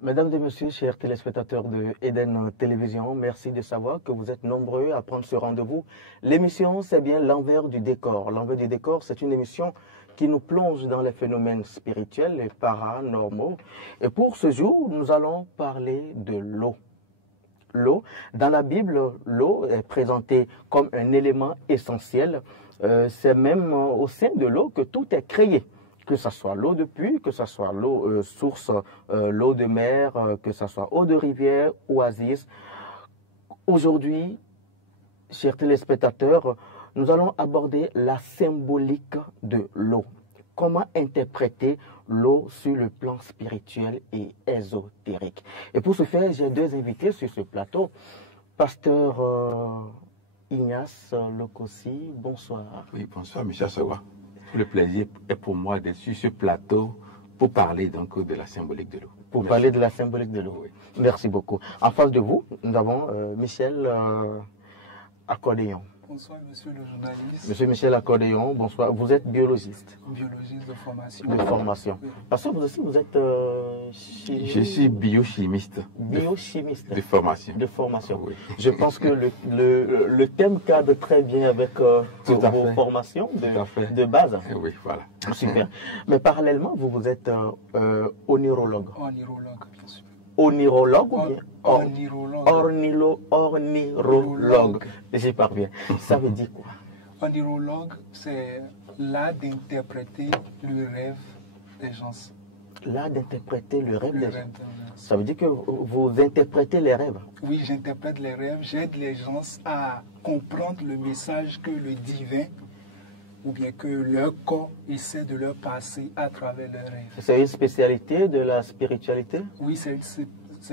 Mesdames et messieurs, chers téléspectateurs de Eden Télévision, merci de savoir que vous êtes nombreux à prendre ce rendez-vous. L'émission, c'est bien l'envers du décor. L'envers du décor, c'est une émission qui nous plonge dans les phénomènes spirituels et paranormaux. Et pour ce jour, nous allons parler de l'eau. L'eau, dans la Bible, l'eau est présentée comme un élément essentiel. C'est même au sein de l'eau que tout est créé. Que ce soit l'eau de pluie, que ce soit l'eau source, l'eau de mer, que ce soit eau de rivière, oasis. Aujourd'hui, chers téléspectateurs, nous allons aborder la symbolique de l'eau. Comment interpréter l'eau sur le plan spirituel et ésotérique. Et pour ce faire, j'ai deux invités sur ce plateau. Pasteur Ignace Lokossi, bonsoir. Oui, bonsoir, M. Assawa. Le plaisir est pour moi d'être sur ce plateau pour parler donc de la symbolique de l'eau. Pour parler de la symbolique de l'eau. Oui. Merci beaucoup. En face de vous, nous avons Michel Accordéon. Bonsoir, monsieur le journaliste. Monsieur Michel Accordéon, bonsoir. Vous êtes biologiste. Biologiste de formation. De formation. Oui. Parce que vous aussi, vous êtes... Je suis biochimiste. Biochimiste. De formation. De formation. Oui. Je pense que le thème cadre très bien avec vos formations de base. Oui, voilà. Super. Mais parallèlement, vous êtes onirologue. Onirologue, bien sûr. Onirologue ou bien Ornirologue. J'y parviens. Ça veut dire quoi? Onirologue, c'est l'art d'interpréter le rêve des gens. L'art d'interpréter le rêve des gens. Ça veut dire que vous interprétez les rêves? Oui, j'interprète les rêves. J'aide les gens à comprendre le message que le divin ou bien que leur corps essaie de leur passer à travers leurs rêves. C'est une spécialité de la spiritualité? Oui, c'est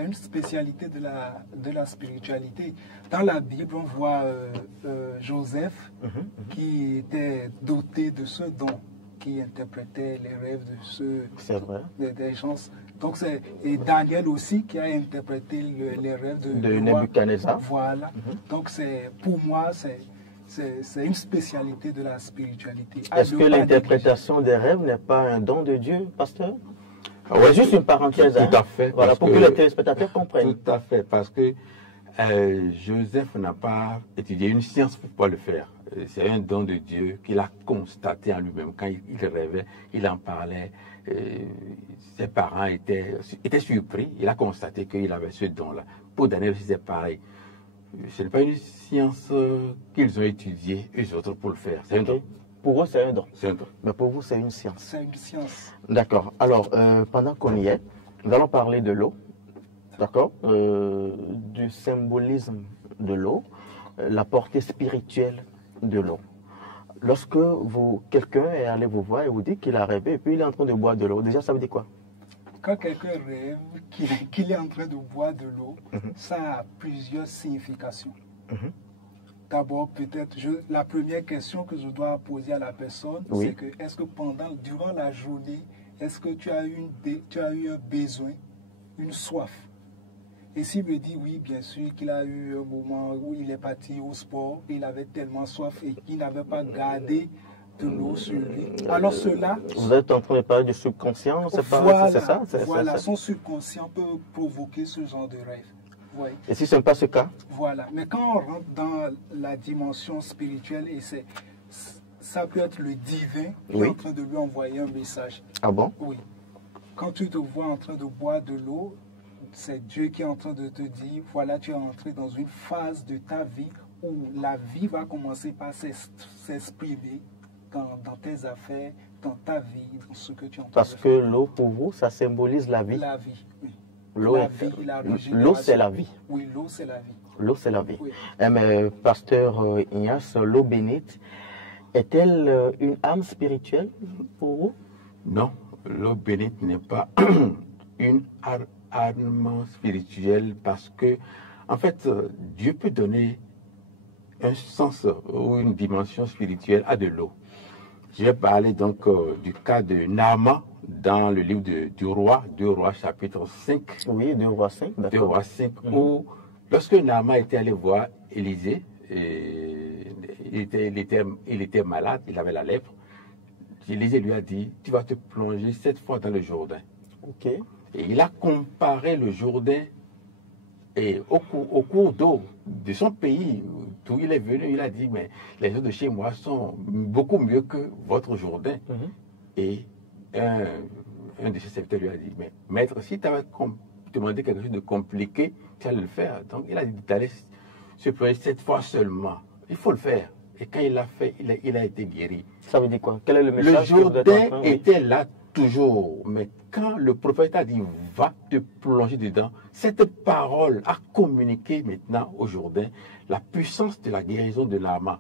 une spécialité de la spiritualité. Dans la Bible, on voit Joseph qui était doté de ce don, qui interprétait les rêves des gens. Donc et Daniel aussi qui a interprété les rêves de Nebuchadnezzar. Voilà. Donc pour moi, c'est une spécialité de la spiritualité. Est-ce que l'interprétation des rêves n'est pas un don de Dieu, pasteur? Ouais, juste une parenthèse. Tout à fait. Voilà, pour que les téléspectateurs comprennent. Tout à fait, parce que Joseph n'a pas étudié une science pour pouvoir le faire. C'est un don de Dieu qu'il a constaté en lui-même. Quand il rêvait, il en parlait. Ses parents étaient surpris. Il a constaté qu'il avait ce don-là. Pour Daniel aussi, c'est pareil. Ce n'est pas une science qu'ils ont étudiée, eux autres, pour le faire. C'est un don. Pour eux, c'est un don. C'est un don. Mais pour vous, c'est une science. C'est une science. D'accord. Alors, pendant qu'on y est, nous allons parler de l'eau. D'accord, du symbolisme de l'eau, la portée spirituelle de l'eau. Lorsque quelqu'un est allé vous voir et vous dit qu'il a rêvé et puis il est en train de boire de l'eau, déjà ça veut dire quoi? Quand quelqu'un rêve qu'il est en train de boire de l'eau, ça a plusieurs significations. D'abord, peut-être, la première question que je dois poser à la personne, c'est que est-ce que durant la journée, est-ce que tu as eu un besoin, une soif? Et s'il me dit oui, bien sûr, qu'il a eu un moment où il est parti au sport, il avait tellement soif et qu'il n'avait pas gardé de l'eau sur lui. Alors cela... Vous êtes en train de parler du subconscient, c'est ça? Voilà, son subconscient peut provoquer ce genre de rêve. Oui. Et si ce n'est pas ce cas? Voilà, mais quand on rentre dans la dimension spirituelle, et ça peut être le divin qui est en train de lui envoyer un message. Ah bon? Oui. Quand tu te vois en train de boire de l'eau, c'est Dieu qui est en train de te dire, voilà, tu es entré dans une phase de ta vie où la vie va commencer par s'exprimer dans tes affaires, dans ta vie, dans ce que tu entends. Parce que l'eau, pour vous, ça symbolise la vie? La vie, oui. L'eau, c'est la vie. Oui, l'eau, c'est la vie. L'eau, c'est la vie. Oui. Mais, pasteur Ignace, l'eau bénite, est-elle une âme spirituelle pour vous? Non, l'eau bénite n'est pas une âme spirituelle parce que, en fait, Dieu peut donner un sens ou une dimension spirituelle à de l'eau. Je vais parler donc du cas de Naaman dans le livre du roi, 2 Rois chapitre 5. Oui, 2 Rois 5, d'accord. 2 Rois 5, où lorsque Naaman était allé voir Élisée, il était malade, il avait la lèpre. Élisée lui a dit, tu vas te plonger 7 fois dans le Jourdain. Ok. Et il a comparé le Jourdain et au cours d'eau de son pays, d'où il est venu. Il a dit, mais les eaux de chez moi sont beaucoup mieux que votre Jourdain. Et un de ses serviteurs lui a dit, mais maître, si tu avais demandé quelque chose de compliqué, tu allais le faire. Donc il a dit d'aller se plonger cette fois seulement. Il faut le faire. Et quand il l'a fait, il a été guéri. Ça veut dire quoi? Quel est le Le message que vous êtes en Jourdain train- était là toujours. Mais quand le prophète a dit, va te plonger dedans, cette parole a communiqué maintenant au Jourdain la puissance de la guérison de l'âme.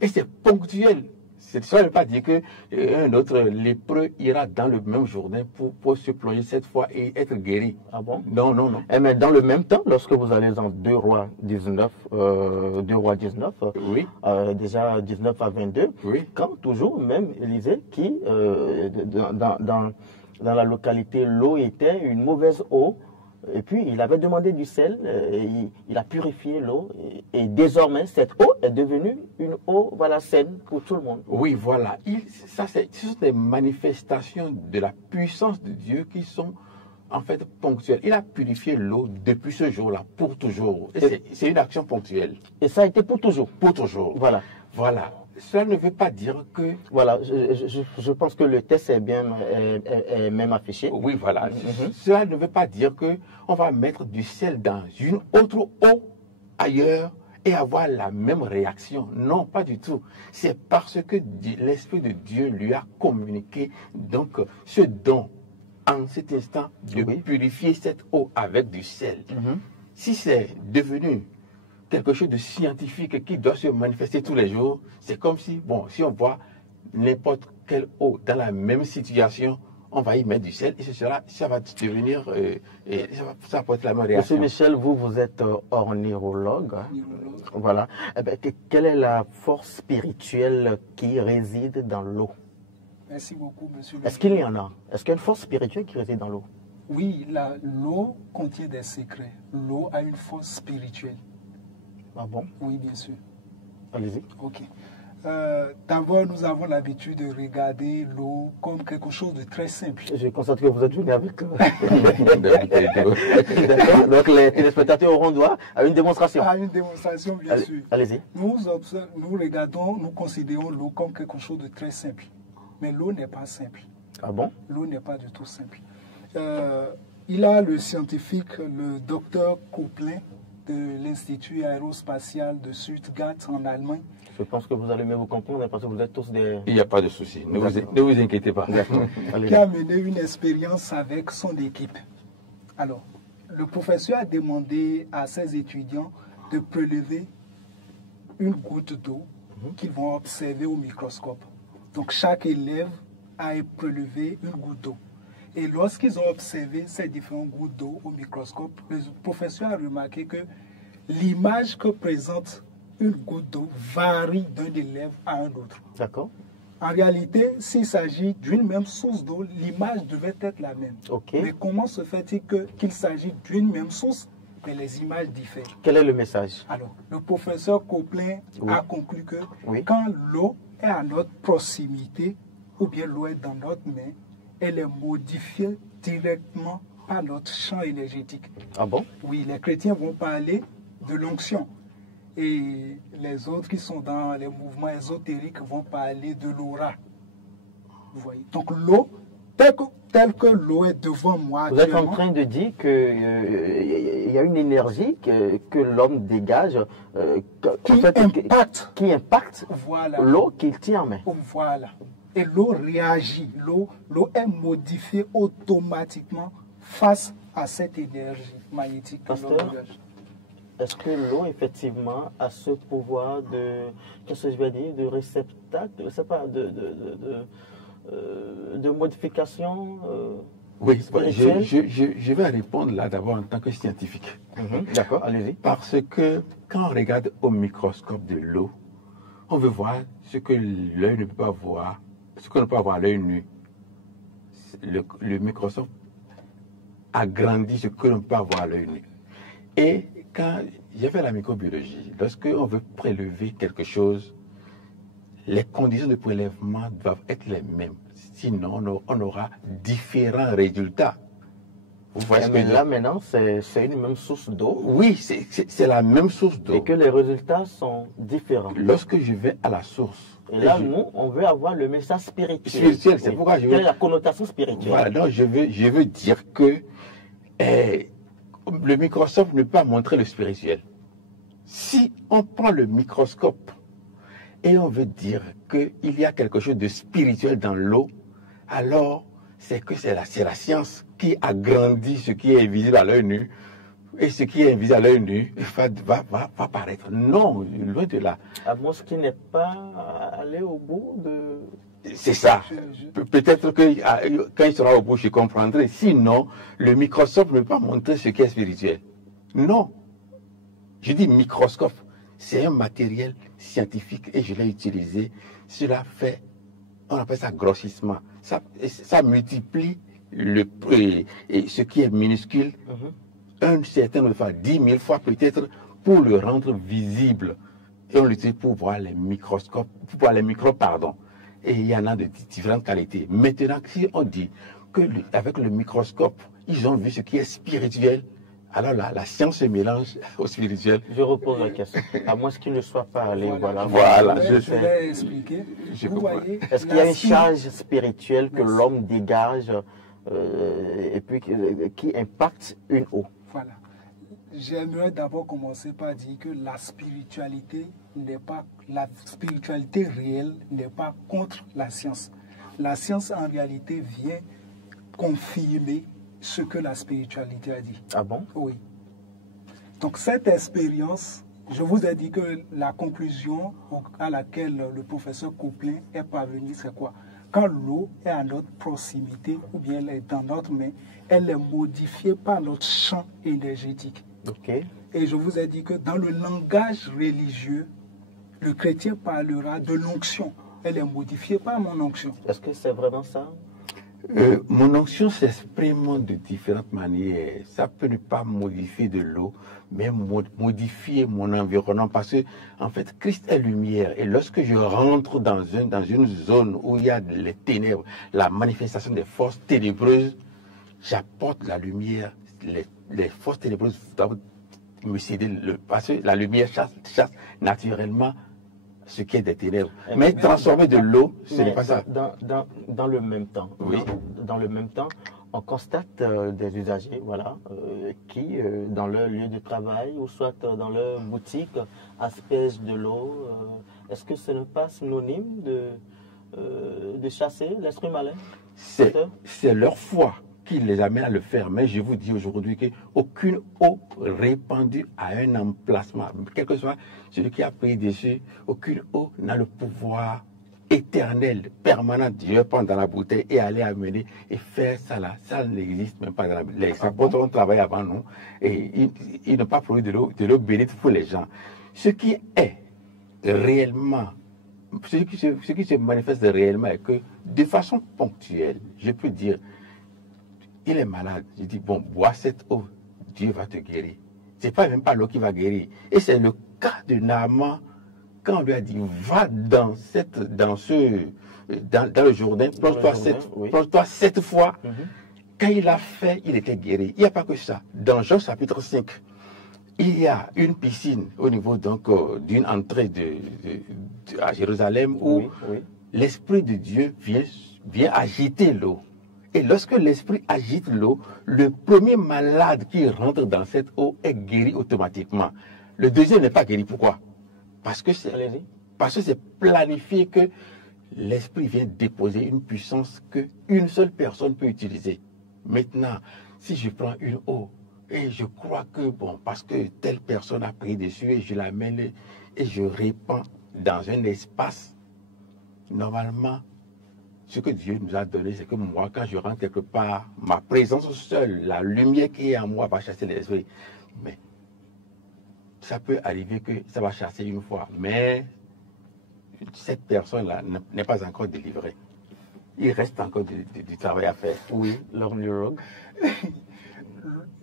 Et c'est ponctuel. Ça ne veut pas dire qu'un autre lépreux ira dans le même Jourdain pour se plonger cette fois et être guéri. Ah bon? Non, non, non. Mais dans le même temps, lorsque vous allez dans 2 Rois 19, Oui, déjà 19 à 22, oui. quand toujours même Élisée, qui dans la localité, l'eau était une mauvaise eau, et puis il avait demandé du sel, il a purifié l'eau, et désormais cette eau est devenue une eau saine pour tout le monde. Oui, voilà. Ce sont des manifestations de la puissance de Dieu qui sont en fait ponctuelles. Il a purifié l'eau depuis ce jour-là, pour toujours. Et c'est une action ponctuelle. Et ça a été pour toujours. Pour toujours. Voilà. Voilà. Cela ne veut pas dire que... Voilà, je pense que le test est même affiché. Oui, voilà. Cela ne veut pas dire qu'on va mettre du sel dans une autre eau ailleurs et avoir la même réaction. Non, pas du tout. C'est parce que l'Esprit de Dieu lui a communiqué donc ce don en cet instant de purifier cette eau avec du sel. Si c'est devenu quelque chose de scientifique qui doit se manifester tous les jours, c'est comme si, si on voit n'importe quelle eau dans la même situation, on va y mettre du sel et ça va devenir, ça va être la même réaction. Monsieur Michel, vous êtes ornithologue. Voilà. Eh bien, quelle est la force spirituelle qui réside dans l'eau? Merci beaucoup, monsieur. Est-ce qu'il y en a? Est-ce qu'il y a une force spirituelle qui réside dans l'eau? Oui, l'eau contient des secrets. L'eau a une force spirituelle. Ah bon? Oui, bien sûr. Allez-y. Ok. D'abord, nous avons l'habitude de regarder l'eau comme quelque chose de très simple. Je constate que vous êtes venu avec... D'accord. Donc les téléspectateurs auront droit à une démonstration. À une démonstration, bien sûr. Allez-y. Nous considérons l'eau comme quelque chose de très simple. Mais l'eau n'est pas simple. Ah bon? L'eau n'est pas du tout simple. Il a le scientifique, le docteur Koplin, de l'Institut aérospatial de Stuttgart en Allemagne. Je pense que vous allez mieux vous comprendre parce que vous êtes tous des... Il n'y a pas de souci, ne vous inquiétez pas. Qui a mené une expérience avec son équipe. Alors, le professeur a demandé à ses étudiants de prélever une goutte d'eau qu'ils vont observer au microscope. Donc, chaque élève a prélevé une goutte d'eau. Et lorsqu'ils ont observé ces différentes gouttes d'eau au microscope, le professeur a remarqué que l'image que présente une goutte d'eau varie d'un élève à un autre. D'accord. En réalité, s'il s'agit d'une même source d'eau, l'image devait être la même. Okay. Mais comment se fait-il qu'il s'agit d'une même source, mais les images diffèrent? Quel est le message? Alors, le professeur Koplin a conclu que quand l'eau est à notre proximité, ou bien l'eau est dans notre main, elle est modifiée directement par notre champ énergétique. Ah bon? Oui, les chrétiens vont parler de l'onction. Et les autres qui sont dans les mouvements ésotériques vont parler de l'aura. Vous voyez? Donc l'eau, telle que l'eau est devant moi. Vous êtes en train de dire qu'il y a une énergie que l'homme dégage qui impacte l'eau qu'il tient en main. Voilà. Et l'eau réagit, l'eau est modifiée automatiquement face à cette énergie magnétique. Pasteur, est-ce que l'eau, effectivement, a ce pouvoir de, qu'est-ce que je vais dire, de réceptacle, je ne sais pas, de modification Oui, je vais répondre là d'abord en tant que scientifique. D'accord, allez-y. Parce que quand on regarde au microscope de l'eau, on veut voir ce que l'œil ne peut pas voir. Ce qu'on ne peut pas voir à l'œil nu, le microscope agrandit ce que l'on ne peut pas voir à l'œil nu. Et quand j'ai fait la microbiologie, lorsqu'on veut prélever quelque chose, les conditions de prélèvement doivent être les mêmes. Sinon, on aura différents résultats. Vous voyez ce que Mais je veux là, dire? maintenant, c'est une même source d'eau Oui, c'est la même source et d'eau. que les résultats sont différents. Lorsque je vais à la source, Et là, je- nous, on veut avoir le message spirituel. Spirituel, c'est pourquoi je veux- Quelle est la connotation spirituelle? voilà, donc je veux dire que le microscope ne peut pas montrer le spirituel. Si on prend le microscope et on veut dire qu'il y a quelque chose de spirituel dans l'eau, alors c'est que c'est la science qui agrandit ce qui est invisible à l'œil nu, et ce qui est invisible à l'œil nu va paraître. Non, loin de là. Amos qui n'est pas allé au bout de... C'est ça. Je- Peut-être que quand il sera au bout, je comprendrai. Sinon, le microscope ne peut pas montrer ce qui est spirituel. Non. Je dis microscope. C'est un matériel scientifique et je l'ai utilisé. Cela fait, on appelle ça grossissement. Ça multiplie et ce qui est minuscule, un certain nombre de fois, 10 000 fois peut-être, pour le rendre visible. Et on l'utilise pour voir les microscopes, pour voir les microbes, pardon. Et il y en a de différentes qualités. Maintenant, si on dit qu'avec le microscope, ils ont vu ce qui est spirituel, alors la science se mélange au spirituel. Je repose la question. À moins qu'il ne soit pas allé, voilà. Voilà, je vais expliquer. Je Vous comprends. voyez, Est-ce qu'il y a la une science- charge spirituelle que Merci. l'homme dégage et puis qui impacte une eau? Voilà. J'aimerais d'abord commencer par dire que la spiritualité réelle n'est pas contre la science. La science en réalité vient confirmer ce que la spiritualité a dit. Ah bon? Oui. Donc cette expérience, je vous ai dit que la conclusion à laquelle le professeur Coupin est parvenu, c'est quoi? Quand l'eau est à notre proximité ou bien elle est dans notre main, elle est modifiée par notre champ énergétique. Ok. Et je vous ai dit que dans le langage religieux, le chrétien parlera de l'onction. Elle est modifiée par mon onction. Est-ce que c'est vraiment ça? Mon onction s'exprime de différentes manières. Ça peut ne pas modifier de l'eau, mais modifier mon environnement. Parce que, en fait, Christ est lumière. Et lorsque je rentre dans une zone où il y a les ténèbres, la manifestation des forces ténébreuses, j'apporte la lumière. Les forces ténébreuses doivent me céder. Parce que la lumière chasse naturellement ce qui est des ténèbres. Mais transformer de l'eau, ce n'est pas ça. Dans le même temps, Oui. dans le même temps, on constate des usagers, voilà, qui, dans leur lieu de travail ou soit dans leur boutique, aspergent de l'eau. Est-ce que ce n'est pas synonyme de chasser l'esprit malin? C'est leur foi qui les amène à le faire. Mais je vous dis aujourd'hui qu'aucune eau répandue à un emplacement, quel que soit celui qui a pris dessus, aucune eau n'a le pouvoir éternel, permanent. Dieu prend dans la bouteille et aller amener et faire ça là. Ça n'existe même pas dans la bouteille. Les apôtres ont travaillé avant nous et ils n'ont pas produit de l'eau bénite pour les gens. Ce qui est réellement, ce qui se manifeste réellement est que de façon ponctuelle, je peux dire, il est malade. Je dis, bon, bois cette eau, Dieu va te guérir. Ce n'est pas même pas l'eau qui va guérir. Et c'est le cas de Naaman, quand on lui a dit, va dans le Jourdain, plonge-toi 7 fois. Quand il l'a fait, il était guéri. Il n'y a pas que ça. Dans Jean chapitre 5, il y a une piscine au niveau d'une entrée à Jérusalem où l'Esprit de Dieu vient agiter l'eau. Et lorsque l'Esprit agite l'eau, le premier malade qui rentre dans cette eau est guéri automatiquement. Le deuxième n'est pas guéri. Pourquoi? Parce que c'est planifié que l'Esprit vient déposer une puissance qu'une seule personne peut utiliser. Maintenant, si je prends une eau et je crois que, parce que telle personne a pris dessus et je l'amène et je répands dans un espace, normalement, ce que Dieu nous a donné, c'est que moi, quand je rentre quelque part, ma présence seule, la lumière qui est en moi va chasser les esprits. Mais ça peut arriver que ça va chasser une fois, mais cette personne-là n'est pas encore délivrée. Il reste encore du travail à faire. Oui, l'orniologue.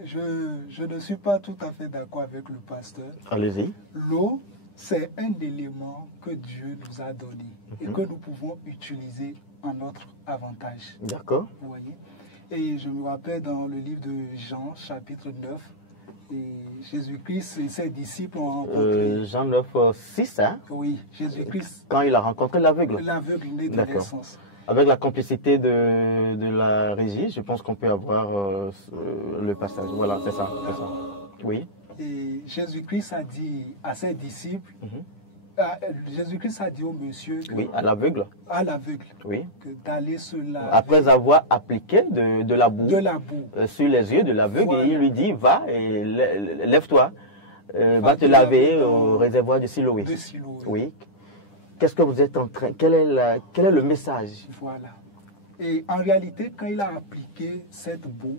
Je ne suis pas tout à fait d'accord avec le pasteur. Allez-y. L'eau, c'est un élément que Dieu nous a donné et que nous pouvons utiliser en notre avantage. D'accord. Vous voyez? Et je me rappelle dans le livre de Jean, chapitre 9, et Jésus-Christ et ses disciples ont rencontré... Jean 9, 6, hein? Oui, Jésus-Christ. Quand il a rencontré l'aveugle. L'aveugle né de naissance. Avec la complicité de la régie, je pense qu'on peut avoir le passage. Voilà, c'est ça, c'est ça. Oui. Et Jésus-Christ a dit à ses disciples, Jésus-Christ a dit au monsieur, oui, à l'aveugle, oui, que d'aller se laver. Après avoir appliqué de la boue, sur les yeux de l'aveugle, voilà. Et il lui dit, va et lève-toi, va te laver au réservoir de Siloé. Oui. Qu'est-ce que vous êtes en train, quel est le message? Voilà. Et en réalité, quand il a appliqué cette boue,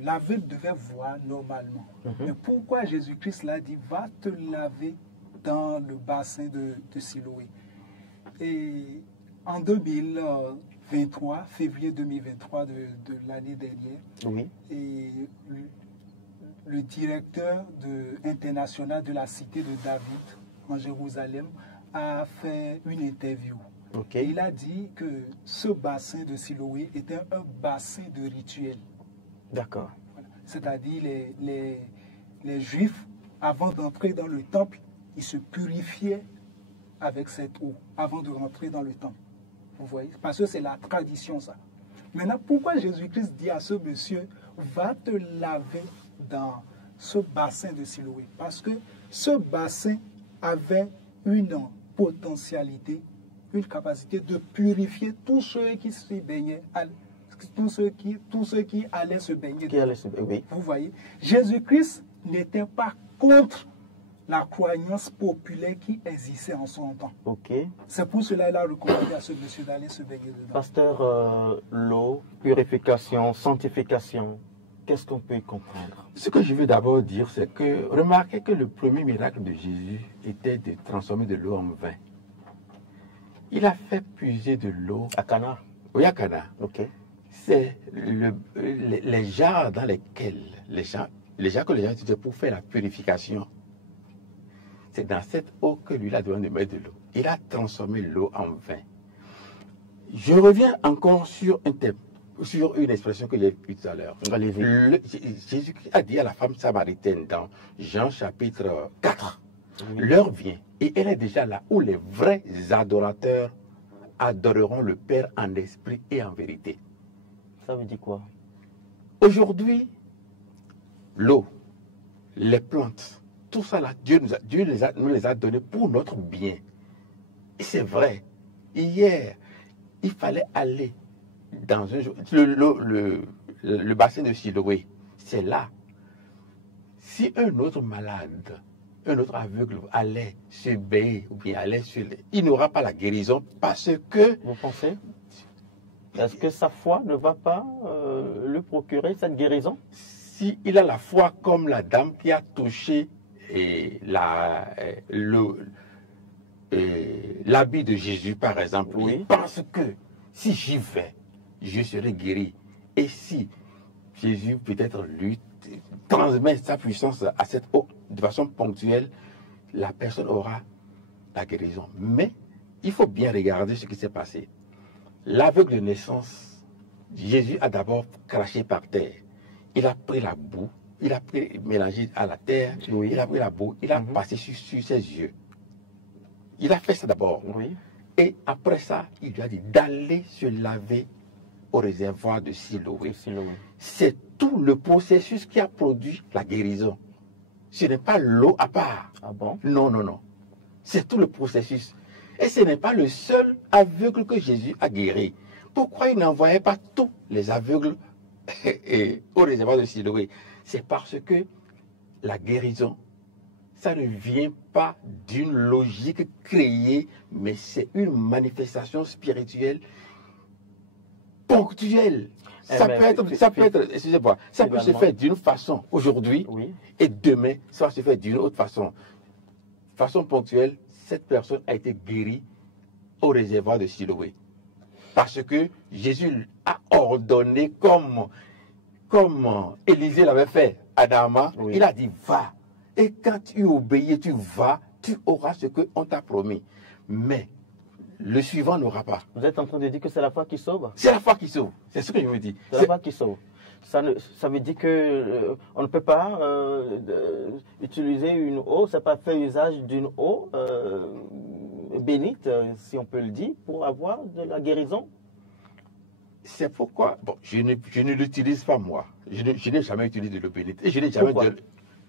l'aveugle devait voir normalement. Mais pourquoi Jésus-Christ l'a dit, va te laver dans le bassin de Siloé? Et en 2023, février 2023 de l'année dernière, oui. Et le directeur international de la cité de David en Jérusalem a fait une interview. Okay. Et il a dit que ce bassin de Siloé était un bassin de rituel. D'accord. Voilà. C'est-à-dire les Juifs, avant d'entrer dans le temple, ils se purifiaient avec cette eau avant de rentrer dans le temple. Vous voyez? Parce que c'est la tradition, ça. Maintenant, pourquoi Jésus-Christ dit à ce monsieur, va te laver dans ce bassin de Siloé? Parce que ce bassin avait une potentialité, une capacité de purifier tous ceux qui se baignaient, tous ceux qui allaient se baigner. Oui. Vous voyez, Jésus-Christ n'était pas contre la croyance populaire qui existait en son temps. Okay. C'est pour cela qu'il a recommandé à ce monsieur d'aller se baigner dedans. Pasteur, l'eau, purification, sanctification, qu'est-ce qu'on peut y comprendre? Ce que je veux d'abord dire, c'est que remarquez que le premier miracle de Jésus était de transformer de l'eau en vin. Il a fait puiser de l'eau à Cana. Oui, à Cana. Okay. C'est les jarres dans lesquels les jarres que les gens utilisaient pour faire la purification. C'est dans cette eau que lui a demandé de mettre de l'eau. Il a transformé l'eau en vin. Je reviens encore sur une expression que j'ai eue tout à l'heure. Jésus a dit à la femme samaritaine dans Jean chapitre 4, l'heure vient et elle est déjà là où les vrais adorateurs adoreront le Père en esprit et en vérité. Ça veut dire quoi? Aujourd'hui, l'eau, les plantes, tout ça là, Dieu nous les a donnés pour notre bien. Et c'est vrai. Hier, il fallait aller dans le bassin de Siloé. C'est là. Si un autre malade, un autre aveugle allait se baigner ou bien allait il n'aura pas la guérison parce que... Vous pensez? Est-ce que sa foi ne va pas lui procurer cette guérison? Si il a la foi comme la dame qui a touché l'habit de Jésus, par exemple, oui. Il pense que si j'y vais, je serai guéri. Et si Jésus, peut-être lui, transmet sa puissance à cette eau de façon ponctuelle, la personne aura la guérison. Mais il faut bien regarder ce qui s'est passé. L'aveugle de naissance, Jésus a d'abord craché par terre. Il a pris la boue, il a mélangé à la terre, oui. Il a pris la boue, il a passé sur ses yeux. Il a fait ça d'abord. Oui. Et après ça, il lui a dit d'aller se laver au réservoir de Siloé. C'est tout le processus qui a produit la guérison. Ce n'est pas l'eau à part. Ah bon? Non, non, non. C'est tout le processus. Et ce n'est pas le seul aveugle que Jésus a guéri. Pourquoi il n'envoyait pas tous les aveugles au réservoir de Siloé? C'est parce que la guérison, ça ne vient pas d'une logique créée, mais c'est une manifestation spirituelle ponctuelle. Ça peut être, excusez-moi, ça peut se faire d'une façon aujourd'hui, oui. Et demain, ça va se faire d'une autre façon. Façon ponctuelle, cette personne a été guérie au réservoir de Siloé. Parce que Jésus a ordonné comme Élisée l'avait fait à Naaman, oui. Il a dit va. Et quand tu obéis, tu vas, tu auras ce qu'on t'a promis. Mais le suivant n'aura pas. Vous êtes en train de dire que c'est la foi qui sauve? C'est la foi qui sauve. C'est ce que je veux dire. C'est la foi qui sauve. Ça veut dire que on ne peut pas utiliser une eau, ça pas faire usage d'une eau bénite, si on peut le dire, pour avoir de la guérison. C'est pourquoi, bon, je ne l'utilise pas moi. Je n'ai jamais utilisé de l'eau bénite. Et je n'ai jamais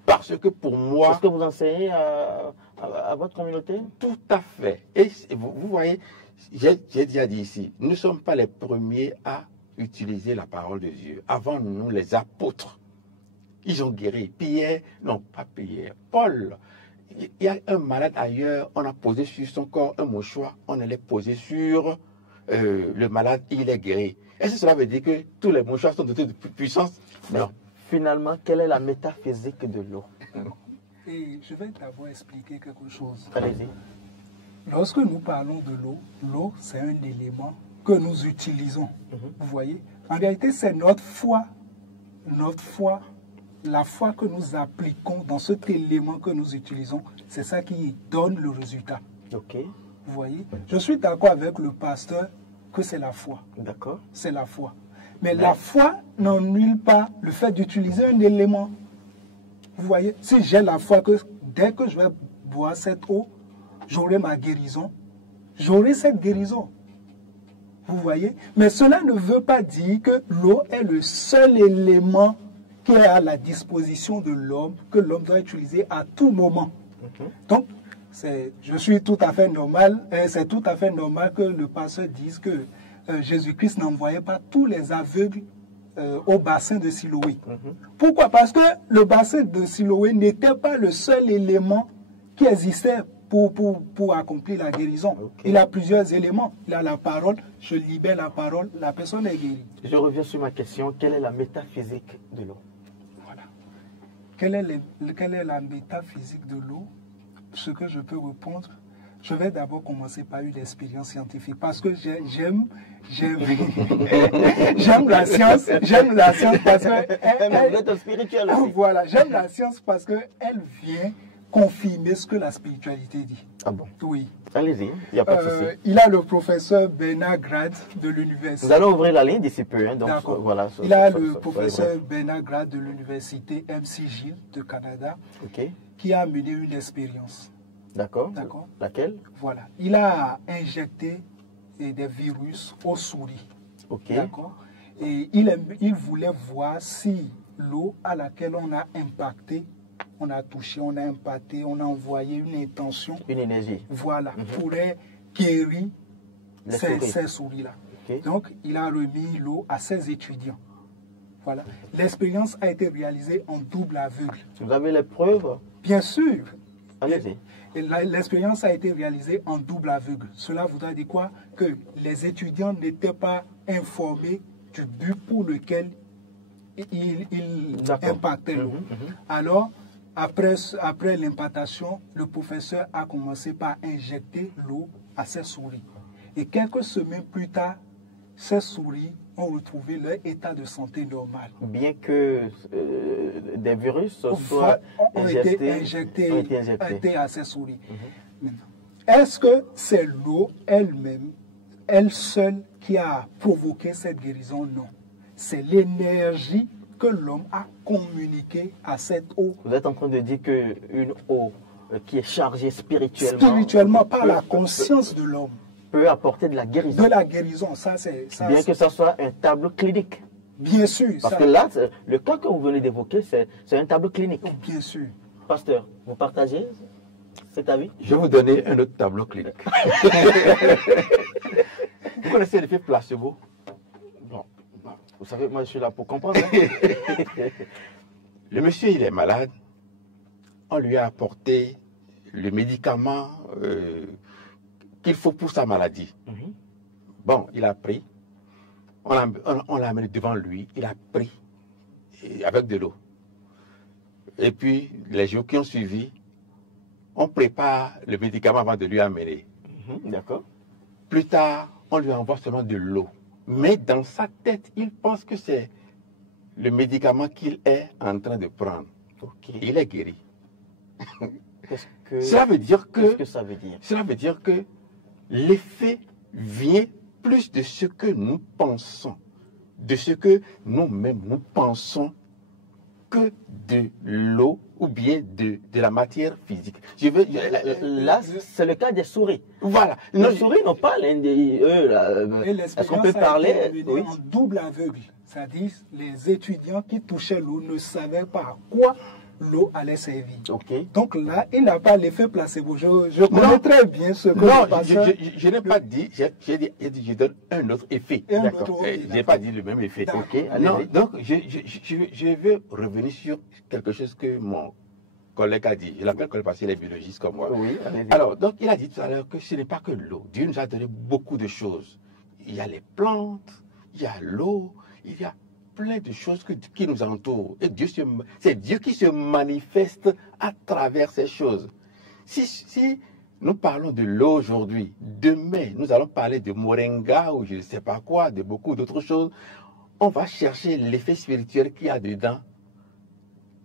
parce que pour moi... Est-ce que vous enseignez à votre communauté? Tout à fait. Et vous voyez, j'ai déjà dit ici, nous ne sommes pas les premiers à utiliser la parole de Dieu. Avant nous, les apôtres, ils ont guéri. Pierre, non pas Pierre, Paul. Il y a un malade ailleurs, on a posé sur son corps un mouchoir, on allait poser sur le malade, il est guéri. Est-ce que cela veut dire que tous les mouchoirs sont dotés de puissance? Non. Finalement, quelle est la métaphysique de l'eau? Et je vais d'abord expliquer quelque chose. Allez-y. Lorsque nous parlons de l'eau, l'eau, c'est un élément que nous utilisons. Vous voyez? En réalité, c'est notre foi, la foi que nous appliquons dans cet élément que nous utilisons, c'est ça qui donne le résultat. Ok. Vous voyez? Je suis d'accord avec le pasteur que c'est la foi. D'accord. C'est la foi. Mais la foi n'annule pas le fait d'utiliser un élément. Vous voyez, si j'ai la foi que dès que je vais boire cette eau, j'aurai ma guérison, j'aurai cette guérison. Vous voyez? Mais cela ne veut pas dire que l'eau est le seul élément qui est à la disposition de l'homme, que l'homme doit utiliser à tout moment. Donc, je suis tout à fait normal, c'est tout à fait normal que le pasteur dise que Jésus-Christ n'envoyait pas tous les aveugles au bassin de Siloé. Pourquoi? Parce que le bassin de Siloé n'était pas le seul élément qui existait pour accomplir la guérison. Okay. Il a plusieurs éléments. Il a la parole, je libère la parole, la personne est guérie. Je reviens sur ma question. Quelle est la métaphysique de l'eau? Voilà. Quelle est la métaphysique de l'eau? Ce que je peux répondre, je vais d'abord commencer par une expérience scientifique parce que j'aime la science parce que voilà, j'aime la science parce que elle vient confirmer ce que la spiritualité dit. Ah bon? Oui. Allez-y, il n'y a pas de souci. Il a le professeur Bernard Grad de l'université. Nous allons ouvrir la ligne d'ici peu. Hein, donc voilà. Il a le professeur Bernard Grad de l'université McGill de Canada, qui a mené une expérience. D'accord. Laquelle? Voilà. Il a injecté des virus aux souris. Ok. D'accord. Et il voulait voir si l'eau à laquelle on a impacté, on a touché, on a impacté, on a envoyé une intention. Une énergie. Voilà. Pourrait guérir ces souris-là. Okay. Donc, il a remis l'eau à ses étudiants. Voilà. L'expérience a été réalisée en double aveugle. Vous avez les preuves? Bien sûr. Allez-y. L'expérience a été réalisée en double aveugle. Cela voudrait dire quoi? Que les étudiants n'étaient pas informés du but pour lequel ils impactaient l'eau. Alors, après l'impactation, le professeur a commencé par injecter l'eau à ces souris. Et quelques semaines plus tard, ces souris ont retrouvé leur état de santé normal. Bien que des virus soient été injectés à ces souris. Est-ce que c'est l'eau elle-même, elle seule, qui a provoqué cette guérison? Non. C'est l'énergie que l'homme a communiquée à cette eau. Vous êtes en train de dire qu'une eau qui est chargée spirituellement... Spirituellement, par la conscience de l'homme. Peut apporter de la guérison. De la guérison, ça c'est... Bien que ça soit un tableau clinique. Bien sûr. Parce que là, le cas que vous venez d'évoquer, c'est un tableau clinique. Bien sûr. Pasteur, vous partagez cet avis? Je vais vous donner un autre tableau clinique. Vous connaissez l'effet placebo? Non. Vous savez, moi je suis là pour comprendre. Le monsieur, il est malade. On lui a apporté le médicament qu'il faut pour sa maladie. Bon, il a pris. On l'a amené devant lui. Il a pris avec de l'eau. Et puis, les jours qui ont suivi, on prépare le médicament avant de lui amener. D'accord. Plus tard, on lui envoie seulement de l'eau. Mais dans sa tête, il pense que c'est le médicament qu'il est en train de prendre. Il est guéri. Cela veut dire que... Qu'est-ce que ça veut dire? Cela veut dire que l'effet vient plus de ce que nous pensons, de ce que nous-mêmes nous pensons, que de l'eau ou bien de la matière physique. Là, c'est le cas des souris. Voilà. Les souris n'ont pas l'un des... Est-ce qu'on peut parler en double aveugle. C'est-à-dire, les étudiants qui touchaient l'eau ne savaient pas à quoi l'eau allait servir. Okay. Donc là, il n'a pas l'effet placebo. Je connais très bien ce que je n'ai pas dit, j'ai dit, je donne un autre effet. Je n'ai pas dit le même effet. Okay, non, donc, je veux revenir sur quelque chose que mon collègue a dit. Je l'appelle collègue parce qu'il est biologiste comme moi. Oui, alors, donc, il a dit tout à l'heure que ce n'est pas que l'eau. Dieu nous a donné beaucoup de choses. Il y a les plantes, il y a l'eau, il y a plein de choses qui nous entourent. Et c'est Dieu qui se manifeste à travers ces choses. Si nous parlons de l'eau aujourd'hui, demain, nous allons parler de moringa ou je ne sais pas quoi, de beaucoup d'autres choses. On va chercher l'effet spirituel qu'il y a dedans.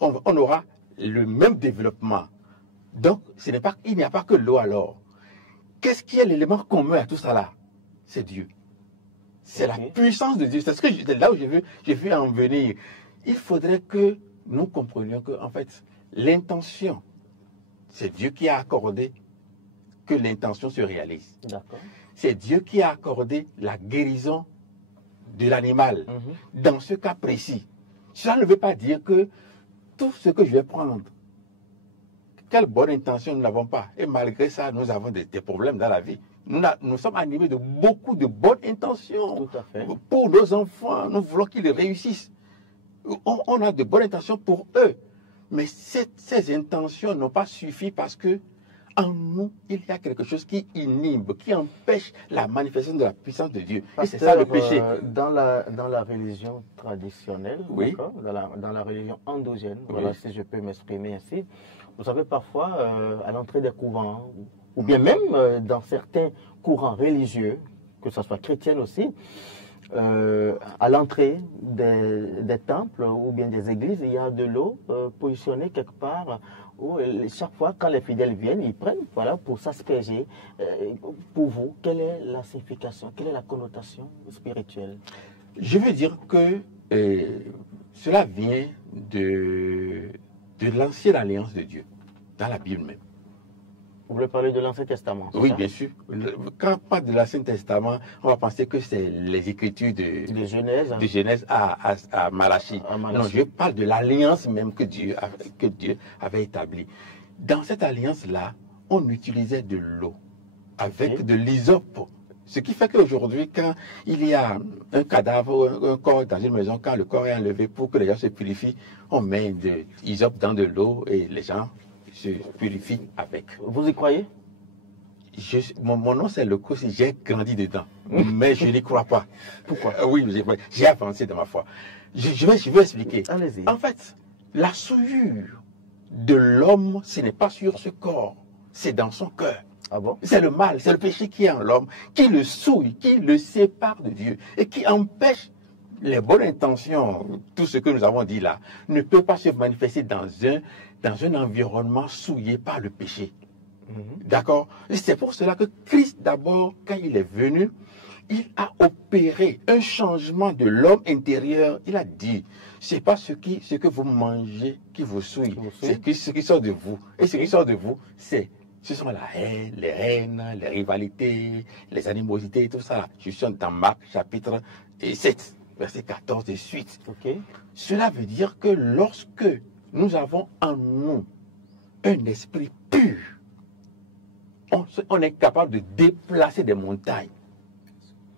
On aura le même développement. Donc, il n'y a pas que l'eau alors. Qu'est-ce qui est l'élément commun à tout ça là? C'est Dieu. C'est la puissance de Dieu. C'est là où je veux en venir. Il faudrait que nous comprenions que, en fait, l'intention, c'est Dieu qui a accordé que l'intention se réalise. C'est Dieu qui a accordé la guérison de l'animal. Dans ce cas précis, cela ne veut pas dire que tout ce que je vais prendre, quelle bonne intention nous n'avons pas. Et malgré ça, nous avons des problèmes dans la vie. Nous sommes animés de beaucoup de bonnes intentions pour nos enfants. Nous voulons qu'ils réussissent. On a de bonnes intentions pour eux. Mais ces intentions n'ont pas suffi parce que en nous, il y a quelque chose qui inhibe, qui empêche la manifestation de la puissance de Dieu. Pasteur, et c'est ça le péché. Dans la religion traditionnelle, oui. dans la religion endogène, voilà, si je peux m'exprimer ainsi, vous savez, parfois, à l'entrée des couvents, ou bien même dans certains courants religieux, que ce soit chrétien aussi, à l'entrée des temples ou bien des églises, il y a de l'eau positionnée quelque part où chaque fois quand les fidèles viennent, ils prennent pour s'asperger. Pour vous, quelle est la signification, quelle est la connotation spirituelle? Je veux dire que cela vient de l'ancienne alliance de Dieu, dans la Bible même. Vous voulez parler de l'Ancien Testament? Oui, bien sûr. Quand on parle de l'Ancien Testament, on va penser que c'est les écritures de Genèse à Malachie. Non, je parle de l'alliance même que Dieu avait établie. Dans cette alliance-là, on utilisait de l'eau avec de l'hysope. Ce qui fait qu'aujourd'hui, quand il y a un cadavre, un corps dans une maison, quand le corps est enlevé pour que les gens se purifient, on met de l'hysope dans de l'eau et les gens se purifie avec. Vous y croyez? Mon nom c'est le Kossi, j'ai grandi dedans, mais je n'y crois pas. Pourquoi? Oui, j'ai avancé dans ma foi. Je vais expliquer. Allez-y. En fait, la souillure de l'homme, ce n'est pas sur ce corps, c'est dans son cœur. Ah bon? C'est le mal, c'est le péché qui est en l'homme, qui le souille, qui le sépare de Dieu et qui empêche les bonnes intentions, tout ce que nous avons dit là, ne peut pas se manifester dans un environnement souillé par le péché. D'accord? C'est pour cela que Christ, d'abord, quand il est venu, il a opéré un changement de l'homme intérieur. Il a dit, c'est pas ce que vous mangez qui vous souille, c'est ce qui sort de vous. Et ce qui sort de vous, ce sont la haine, les haines, les rivalités, les animosités, tout ça. Je suis dans Marc chapitre 7. Verset 14 et suite. Cela veut dire que lorsque nous avons en nous un esprit pur, on est capable de déplacer des montagnes.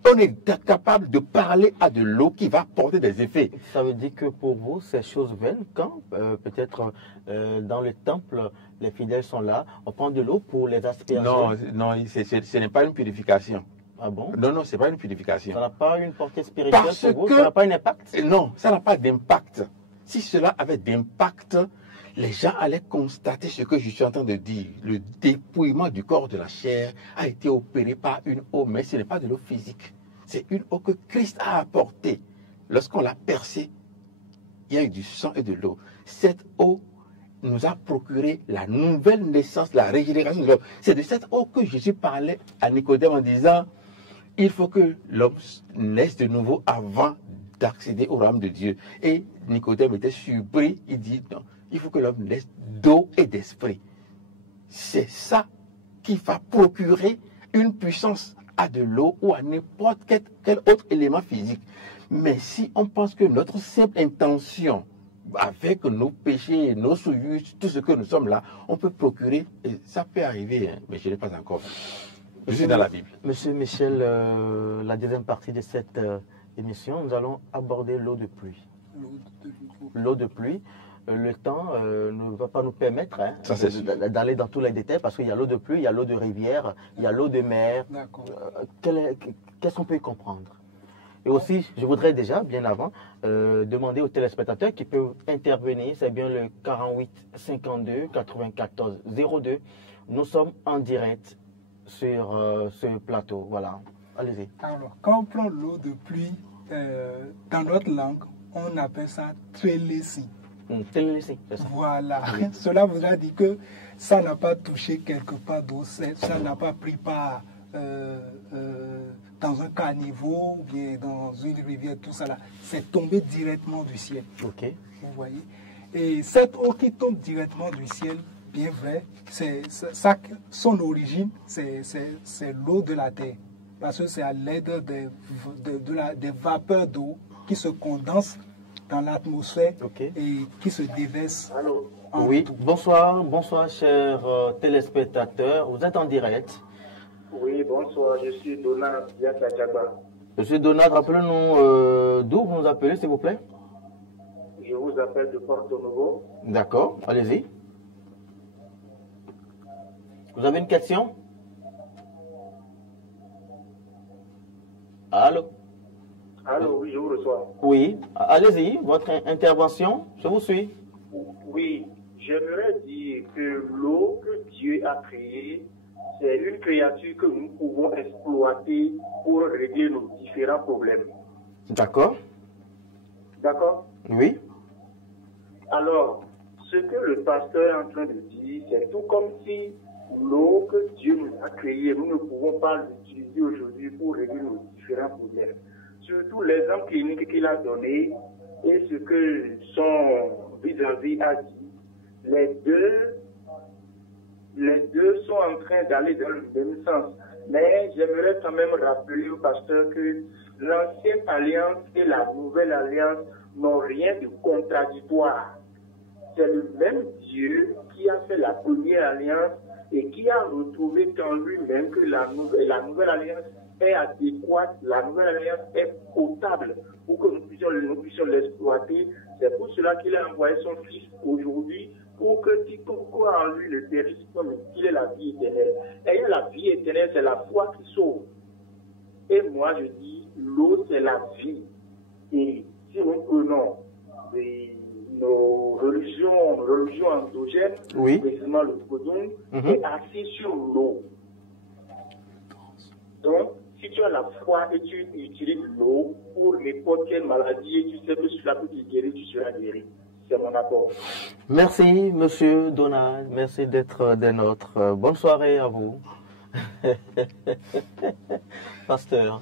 On est capable de parler à de l'eau qui va porter des effets. Ça veut dire que pour vous, ces choses viennent quand peut-être dans le temple, les fidèles sont là, on prend de l'eau pour les asperger. Non, ce n'est pas une purification. Ah bon? Non, ce n'est pas une purification. Ça n'a pas une portée spirituelle pour vous? Ça n'a pas un impact? Non, ça n'a pas d'impact. Si cela avait d'impact, les gens allaient constater ce que je suis en train de dire. Le dépouillement du corps de la chair a été opéré par une eau, mais ce n'est pas de l'eau physique. C'est une eau que Christ a apportée. Lorsqu'on l'a percée, il y a eu du sang et de l'eau. Cette eau nous a procuré la nouvelle naissance, la régénération de l'homme. C'est de cette eau que Jésus parlait à Nicodème en disant, il faut que l'homme naisse de nouveau avant d'accéder au royaume de Dieu. Et Nicodème était surpris, il dit, non, il faut que l'homme naisse d'eau et d'esprit. C'est ça qui va procurer une puissance à de l'eau ou à n'importe quel autre élément physique. Mais si on pense que notre simple intention, avec nos péchés, nos souillures, tout ce que nous sommes là, on peut procurer, et ça peut arriver, hein, mais je n'ai pas encore. Je suis dans la Bible. Monsieur Michel, la deuxième partie de cette émission, nous allons aborder l'eau de pluie. L'eau de pluie. Le temps ne va pas nous permettre d'aller dans tous les détails parce qu'il y a l'eau de pluie, il y a l'eau de rivière, il y a l'eau de mer. Qu'est-ce qu'on peut y comprendre? Et aussi, je voudrais déjà, bien avant, demander aux téléspectateurs qui peuvent intervenir. C'est bien le 48 52 94 02. Nous sommes en direct sur ce plateau. Voilà, allez-y. Alors, quand on prend l'eau de pluie, dans notre langue, on appelle ça trelesi. Voilà. Oui. Cela voudra dire que ça n'a pas touché quelque part d'eau, ça n'a pas pris part dans un caniveau ou bien dans une rivière, tout ça là. C'est tombé directement du ciel. Ok. Vous voyez. Et cette eau qui tombe directement du ciel, bien vrai, son origine, c'est l'eau de la terre. Parce que c'est à l'aide des vapeurs d'eau qui se condensent dans l'atmosphère et qui se déversent. Oui, bonsoir chers téléspectateurs, vous êtes en direct. Oui, bonsoir, je suis Donald Diakadjaba. Monsieur Donald, rappelez-nous d'où vous nous appelez s'il vous plaît. Je vous appelle de Porto Novo. D'accord, allez-y. Vous avez une question? Allô? Allô, oui, je vous reçois. Oui, allez-y, votre intervention, je vous suis. Oui, j'aimerais dire que l'eau que Dieu a créée, c'est une créature que nous pouvons exploiter pour régler nos différents problèmes. D'accord. D'accord? Oui. Alors, ce que le pasteur est en train de dire, c'est tout comme si l'eau que Dieu nous a créée, nous ne pouvons pas l'utiliser aujourd'hui pour régler nos différents problèmes. Surtout l'exemple clinique qu'il a donné et ce que son vis-à-vis a dit, les deux sont en train d'aller dans le même sens. Mais j'aimerais quand même rappeler au pasteur que l'ancienne alliance et la nouvelle alliance n'ont rien de contradictoire. C'est le même Dieu qui a fait la première alliance et qui a retrouvé en lui-même que la nouvelle alliance est adéquate, la nouvelle alliance est potable pour que nous puissions l'exploiter. C'est pour cela qu'il a envoyé son Fils aujourd'hui pour que quiconque croit en lui ne périsse pas, mais qu'il ait la vie éternelle. Et la vie éternelle, c'est la foi qui sauve. Et moi, je dis, l'eau, c'est la vie. Et si nous prenons nos religions endogènes, précisément le bouddhisme, est assis sur l'eau. Donc, si tu as la foi et tu utilises l'eau pour n'importe quelle maladie et tu sais que cela peut te guérir, tu seras guéri. C'est mon apport. Merci, monsieur Donald. Merci d'être des nôtres. Bonne soirée à vous. Pasteur.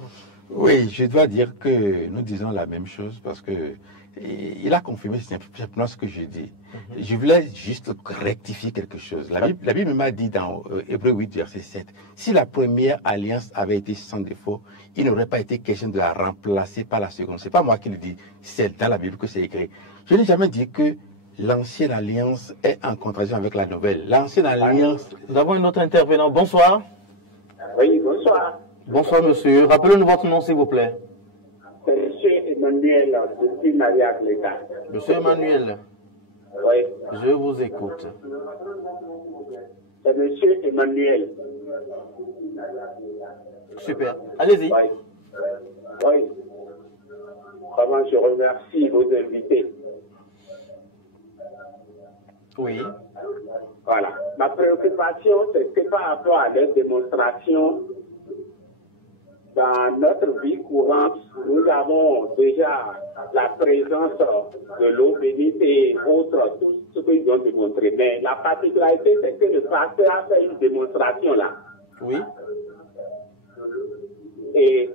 Oui, je dois dire que nous disons la même chose parce que il a confirmé simplement ce que je dis. Je voulais juste rectifier quelque chose. La Bible m'a dit dans Hébreux 8, verset 7, si la première alliance avait été sans défaut, il n'aurait pas été question de la remplacer par la seconde. Ce n'est pas moi qui le dis, c'est dans la Bible que c'est écrit. Je n'ai jamais dit que l'ancienne alliance est en contradiction avec la nouvelle. L'ancienne alliance... Nous avons une autre intervenant. Bonsoir. Oui, bonsoir. Bonsoir, monsieur. Rappelez-nous votre nom, s'il vous plaît. Monsieur Emmanuel, depuis Maria-Cléda. Monsieur Emmanuel. Oui. Je vous écoute. C'est monsieur Emmanuel. Super. Allez-y. Oui. Oui. Vraiment, je remercie vos invités. Oui. Voilà. Ma préoccupation, c'est que par rapport à des démonstrations dans notre vie courante, nous avons déjà la présence de l'eau bénite et autres, tout ce qu'ils ont démontré. Mais la particularité, c'est que le pasteur a fait une démonstration là. Oui. Et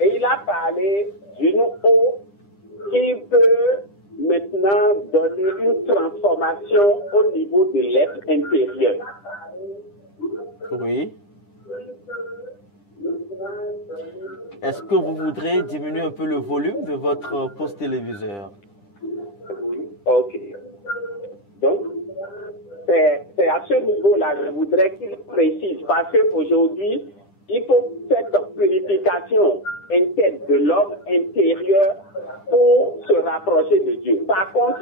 il a parlé d'une eau qui peut maintenant donner une transformation au niveau de l'être intérieur. Oui. Est-ce que vous voudrez diminuer un peu le volume de votre poste téléviseur? Ok. Donc, c'est à ce niveau-là, je voudrais qu'il précise, parce qu'aujourd'hui, il faut cette purification interne de l'homme intérieur pour se rapprocher de Dieu. Par contre,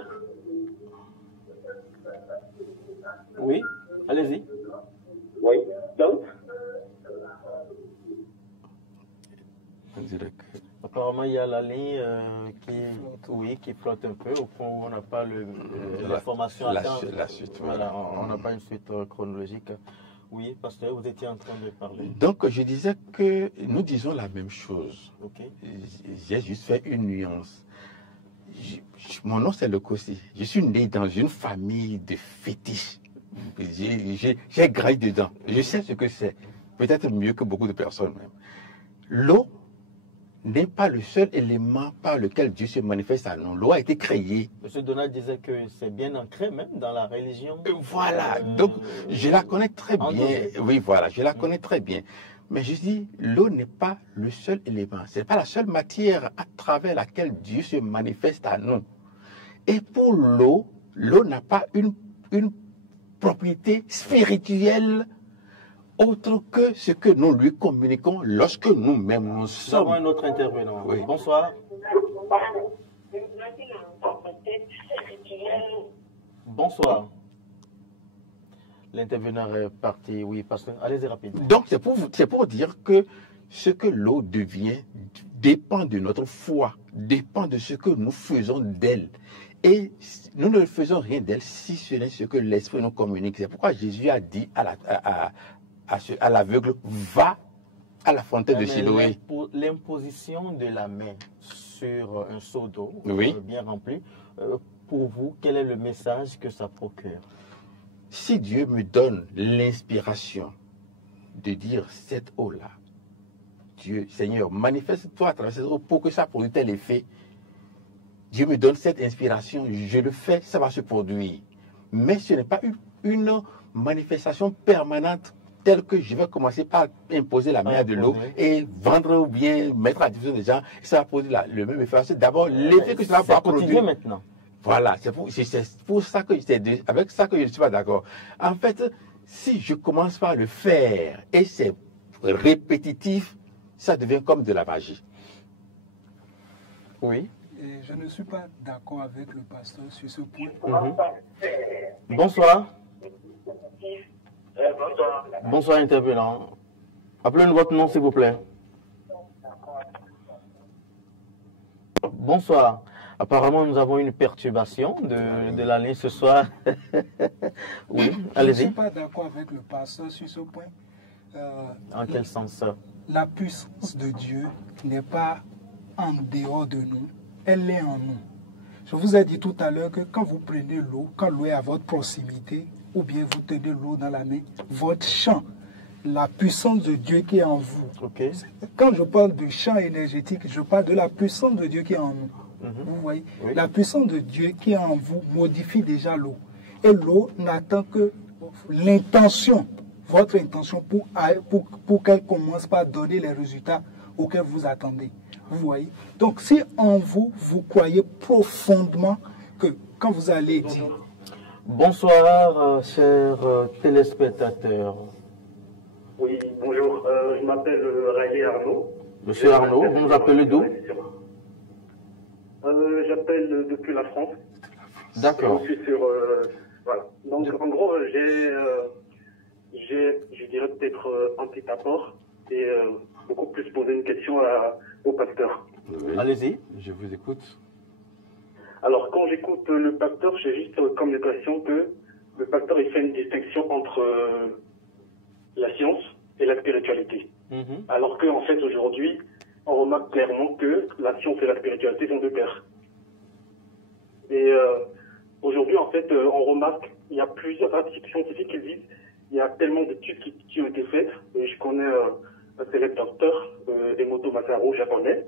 oui, allez-y. Oui, donc, apparemment, il y a la ligne qui flotte un peu, au point où on n'a pas l'information à temps. La suite, voilà, on n'a pas une suite chronologique. Oui, pasteur, vous étiez en train de parler. Donc, je disais que nous disons la même chose. Okay. J'ai juste fait une nuance. Mon nom, c'est Le Kossi. Je suis né dans une famille de fétiches. J'ai graillé dedans. Je sais ce que c'est. Peut-être mieux que beaucoup de personnes même. L'eau n'est pas le seul élément par lequel Dieu se manifeste à nous. L'eau a été créée. M. Donald disait que c'est bien ancré même dans la religion. Voilà, donc je la connais très bien. Oui, voilà, je la connais très bien. Mais je dis, l'eau n'est pas le seul élément. Ce n'est pas la seule matière à travers laquelle Dieu se manifeste à nous. Et pour l'eau, l'eau n'a pas une propriété spirituelle autre que ce que nous lui communiquons lorsque nous-mêmes nous sommes. Nous avons un autre intervenant. Oui. Bonsoir. Bonsoir. L'intervenant est parti. Oui, pasteur. Allez-y rapidement. Donc, c'est pour dire que ce que l'eau devient dépend de notre foi, dépend de ce que nous faisons d'elle. Et nous ne faisons rien d'elle si ce n'est ce que l'Esprit nous communique. C'est pourquoi Jésus a dit à l'aveugle, va à la fontaine de Siloé. L'imposition de la main sur un seau d'eau bien rempli, pour vous, quel est le message que ça procure? Si Dieu me donne l'inspiration de dire cette eau-là, Dieu, Seigneur, manifeste-toi à travers cette eau pour que ça produise tel effet. Dieu me donne cette inspiration, je le fais, ça va se produire. Mais ce n'est pas une manifestation permanente telle que je vais commencer par imposer la main de l'eau et vendre ou bien mettre à disposition des gens, ça va produire le même effet. C'est d'abord l'effet que cela va produire. Maintenant. Voilà, c'est pour ça que avec ça que je ne suis pas d'accord. En fait, si je commence par le faire et c'est répétitif, ça devient comme de la magie. Oui. Et je ne suis pas d'accord avec le pasteur sur ce point. Bonsoir. bonsoir. Bonsoir, intervenant. Appelez-nous votre nom, s'il vous plaît. Bonsoir. Apparemment, nous avons une perturbation de la ligne ce soir. Oui, allez-y. Je ne suis pas d'accord avec le pasteur sur ce point. En quel sens ça? La puissance de Dieu n'est pas en dehors de nous, elle est en nous. Je vous ai dit tout à l'heure que quand vous prenez l'eau, quand l'eau est à votre proximité, ou bien vous tenez l'eau dans la main, votre champ, la puissance de Dieu qui est en vous. Okay. Quand je parle de champ énergétique, je parle de la puissance de Dieu qui est en nous. Vous voyez, la puissance de Dieu qui est en vous modifie déjà l'eau. Et l'eau n'attend que l'intention, votre intention pour qu'elle commence par donner les résultats auxquels vous attendez. Vous voyez. Donc si en vous, vous croyez profondément que quand vous allez dire... Bonsoir, chers téléspectateurs. Oui, bonjour, je m'appelle Riley Arnaud. Monsieur Arnaud, vous nous appelez d'où? J'appelle depuis la France. D'accord. Je suis sur... voilà. Donc, en gros, je dirais peut-être un petit apport et beaucoup plus poser une question au pasteur. Oui. Allez-y. Je vous écoute. Alors, quand j'écoute le pasteur, j'ai juste comme l'impression que le pasteur il fait une distinction entre la science et la spiritualité. Alors qu'en fait, aujourd'hui, on remarque clairement que la science et la spiritualité sont deux paires. Et aujourd'hui, en fait, on remarque, il y a plusieurs articles scientifiques qui disent, il y a tellement d'études qui ont été faites. Et je connais un célèbre docteur, Emoto Masaru, japonais,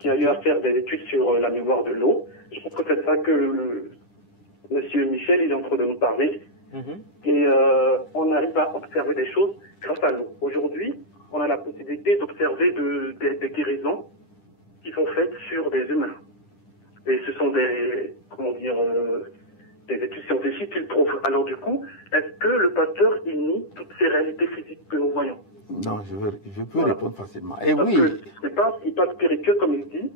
qui a eu à faire des études sur la mémoire de l'eau. Je pense que c'est ça que Monsieur Michel il est en train de nous parler. Et on arrive à observer des choses grâce à l'eau. Aujourd'hui, on a la possibilité d'observer des guérisons qui sont faites sur des humains. Et ce sont des études scientifiques qu'ils trouvent. Alors du coup, est-ce que le pasteur il nie toutes ces réalités physiques que nous voyons? Non, je peux répondre facilement. Et parce oui. C'est pas spirituel comme il dit,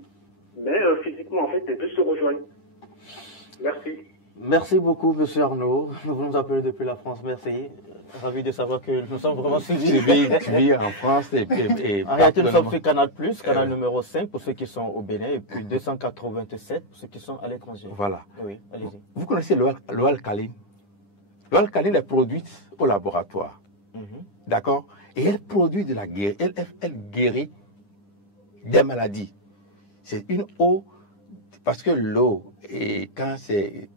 mais physiquement, en fait, les deux se rejoignent. Merci. Merci beaucoup, M. Arnaud. Vous nous appelez depuis la France. Merci. Ravi de savoir que nous sommes vraiment suivis. Tu vis en France et en réalité, nous sommes sur Canal+, canal numéro 5 pour ceux qui sont au Bénin et puis 287 pour ceux qui sont à l'étranger. Voilà. Oui, allez-y. Vous connaissez l'eau alcaline? L'eau alcaline est produite au laboratoire. D'accord? Et elle produit de la guérison. Elle guérit des maladies. C'est une eau, parce que l'eau, quand c'est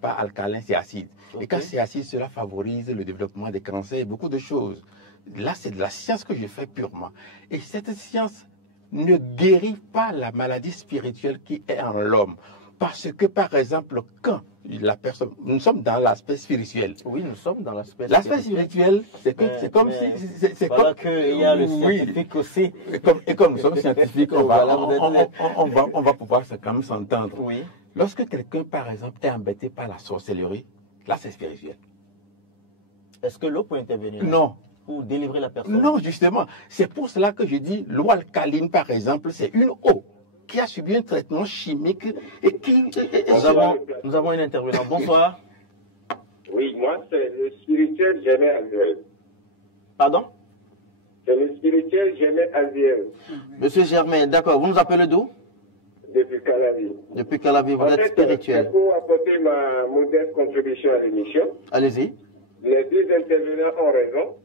pas alcalin, c'est acide. Et quand c'est acide, cela favorise le développement des cancers et beaucoup de choses. Là, c'est de la science que je fais purement. Et cette science ne guérit pas la maladie spirituelle qui est en l'homme. Parce que, par exemple, quand la personne... Nous sommes dans l'aspect spirituel. Oui, nous sommes dans l'aspect spirituel. L'aspect spirituel, c'est comme si... C'est voilà qu'il y a le scientifique aussi. Et comme nous sommes scientifiques, on va pouvoir quand même s'entendre. Oui. Lorsque quelqu'un, par exemple, est embêté par la sorcellerie, là, c'est spirituel. Est-ce que l'eau peut intervenir? Non. Pour délivrer la personne? Non, justement. C'est pour cela que je dis, l'eau alcaline, par exemple, c'est une eau qui a subi un traitement chimique et qui... Nous avons une intervenante. Bonsoir. Oui, moi, c'est le spirituel Germain Aziel. Pardon? C'est le spirituel Germain Aziel. Monsieur Germain, d'accord. Vous nous appelez d'où? Depuis Calavi. Depuis Calavi, vous êtes spirituel. Pour apporter ma modeste contribution à l'émission. Allez-y. Les deux intervenants ont raison.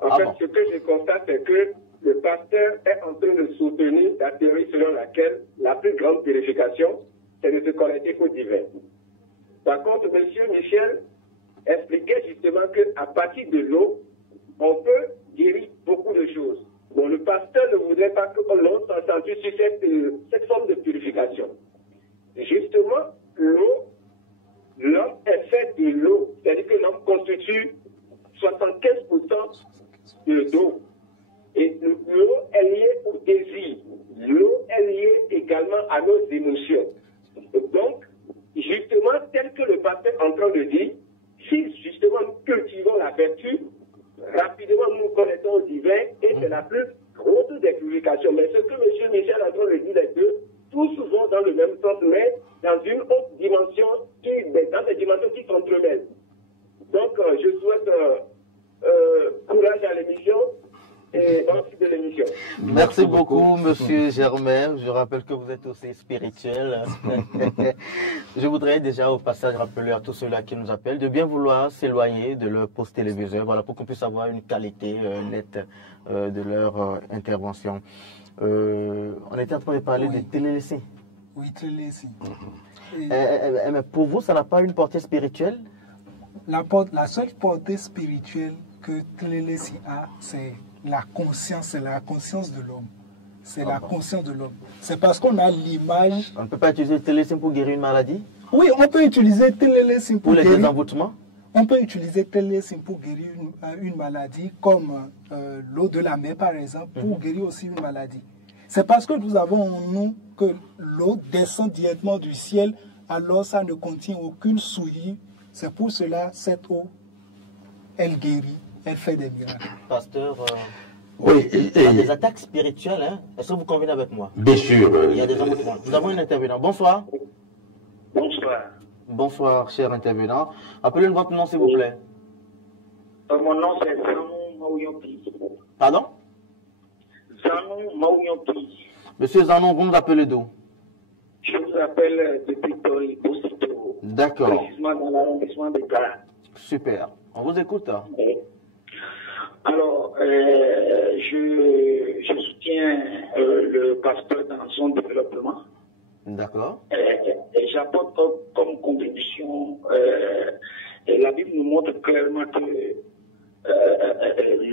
En fait, ce que je constate, c'est que le pasteur est en train de soutenir la théorie selon laquelle la plus grande purification, c'est de se connecter au divin. Par contre, M. Michel expliquait justement qu'à partir de l'eau, on peut guérir beaucoup de choses. Bon, le pasteur ne voudrait pas que l'on s'accentue sur cette forme de purification. Justement, l'eau, l'homme est fait de l'eau. C'est-à-dire que l'homme constitue 75% d'eau. Et l'eau est liée au désir. L'eau est liée également à nos émotions. Donc, justement, tel que le pasteur est en train de dire, si justement nous cultivons la vertu, rapidement nous connectons au divin et c'est la plus grosse des purifications. Mais ce que M. Michel a dit les deux, tous vont dans le même sens, mais dans une autre dimension, dans des dimensions qui s'entremêlent. Donc, je souhaite courage à l'émission et ensuite de l'émission. Merci beaucoup, Monsieur Germain. Je rappelle que vous êtes aussi spirituel. Je voudrais déjà au passage rappeler à tous ceux-là qui nous appellent de bien vouloir s'éloigner de leur poste téléviseur, voilà, pour qu'on puisse avoir une qualité nette de leur intervention. On était en train de parler de télélécine. Oui, télélécine. Mais pour vous, ça n'a pas une portée spirituelle? La seule portée spirituelle que télélécine a, c'est la conscience de l'homme. C'est la conscience de l'homme. C'est parce qu'on a l'image... On ne peut pas utiliser télélécine pour guérir une maladie? Oui, on peut utiliser télélécine pour guérir... les désenvoûtements? On peut utiliser télélécine pour guérir une maladie, comme l'eau de la mer, par exemple, pour guérir aussi une maladie. C'est parce que nous avons en nous que l'eau descend directement du ciel, alors ça ne contient aucune souillure. C'est pour cela, cette eau, elle guérit. Elle fait des miracles. Pasteur, oui, il y a des attaques spirituelles. Hein? Est-ce que vous convenez avec moi? Bien sûr. Il y a des envoûtements. Nous avons un intervenant. Bonsoir. Bonsoir. Bonsoir, cher intervenant. Appelez-nous votre nom, s'il vous plaît. Mon nom, c'est Zanou Maouyopi. Pardon? Zanou Maouyopi. Monsieur Zanou, vous nous appelez d'où? Je vous appelle depuis Tori, aussitôt. D'accord. Précisément dans l'arrondissement de Gare. Super. On vous écoute. Alors, je soutiens le pasteur dans son développement. D'accord. Et j'apporte comme contribution, la Bible nous montre clairement que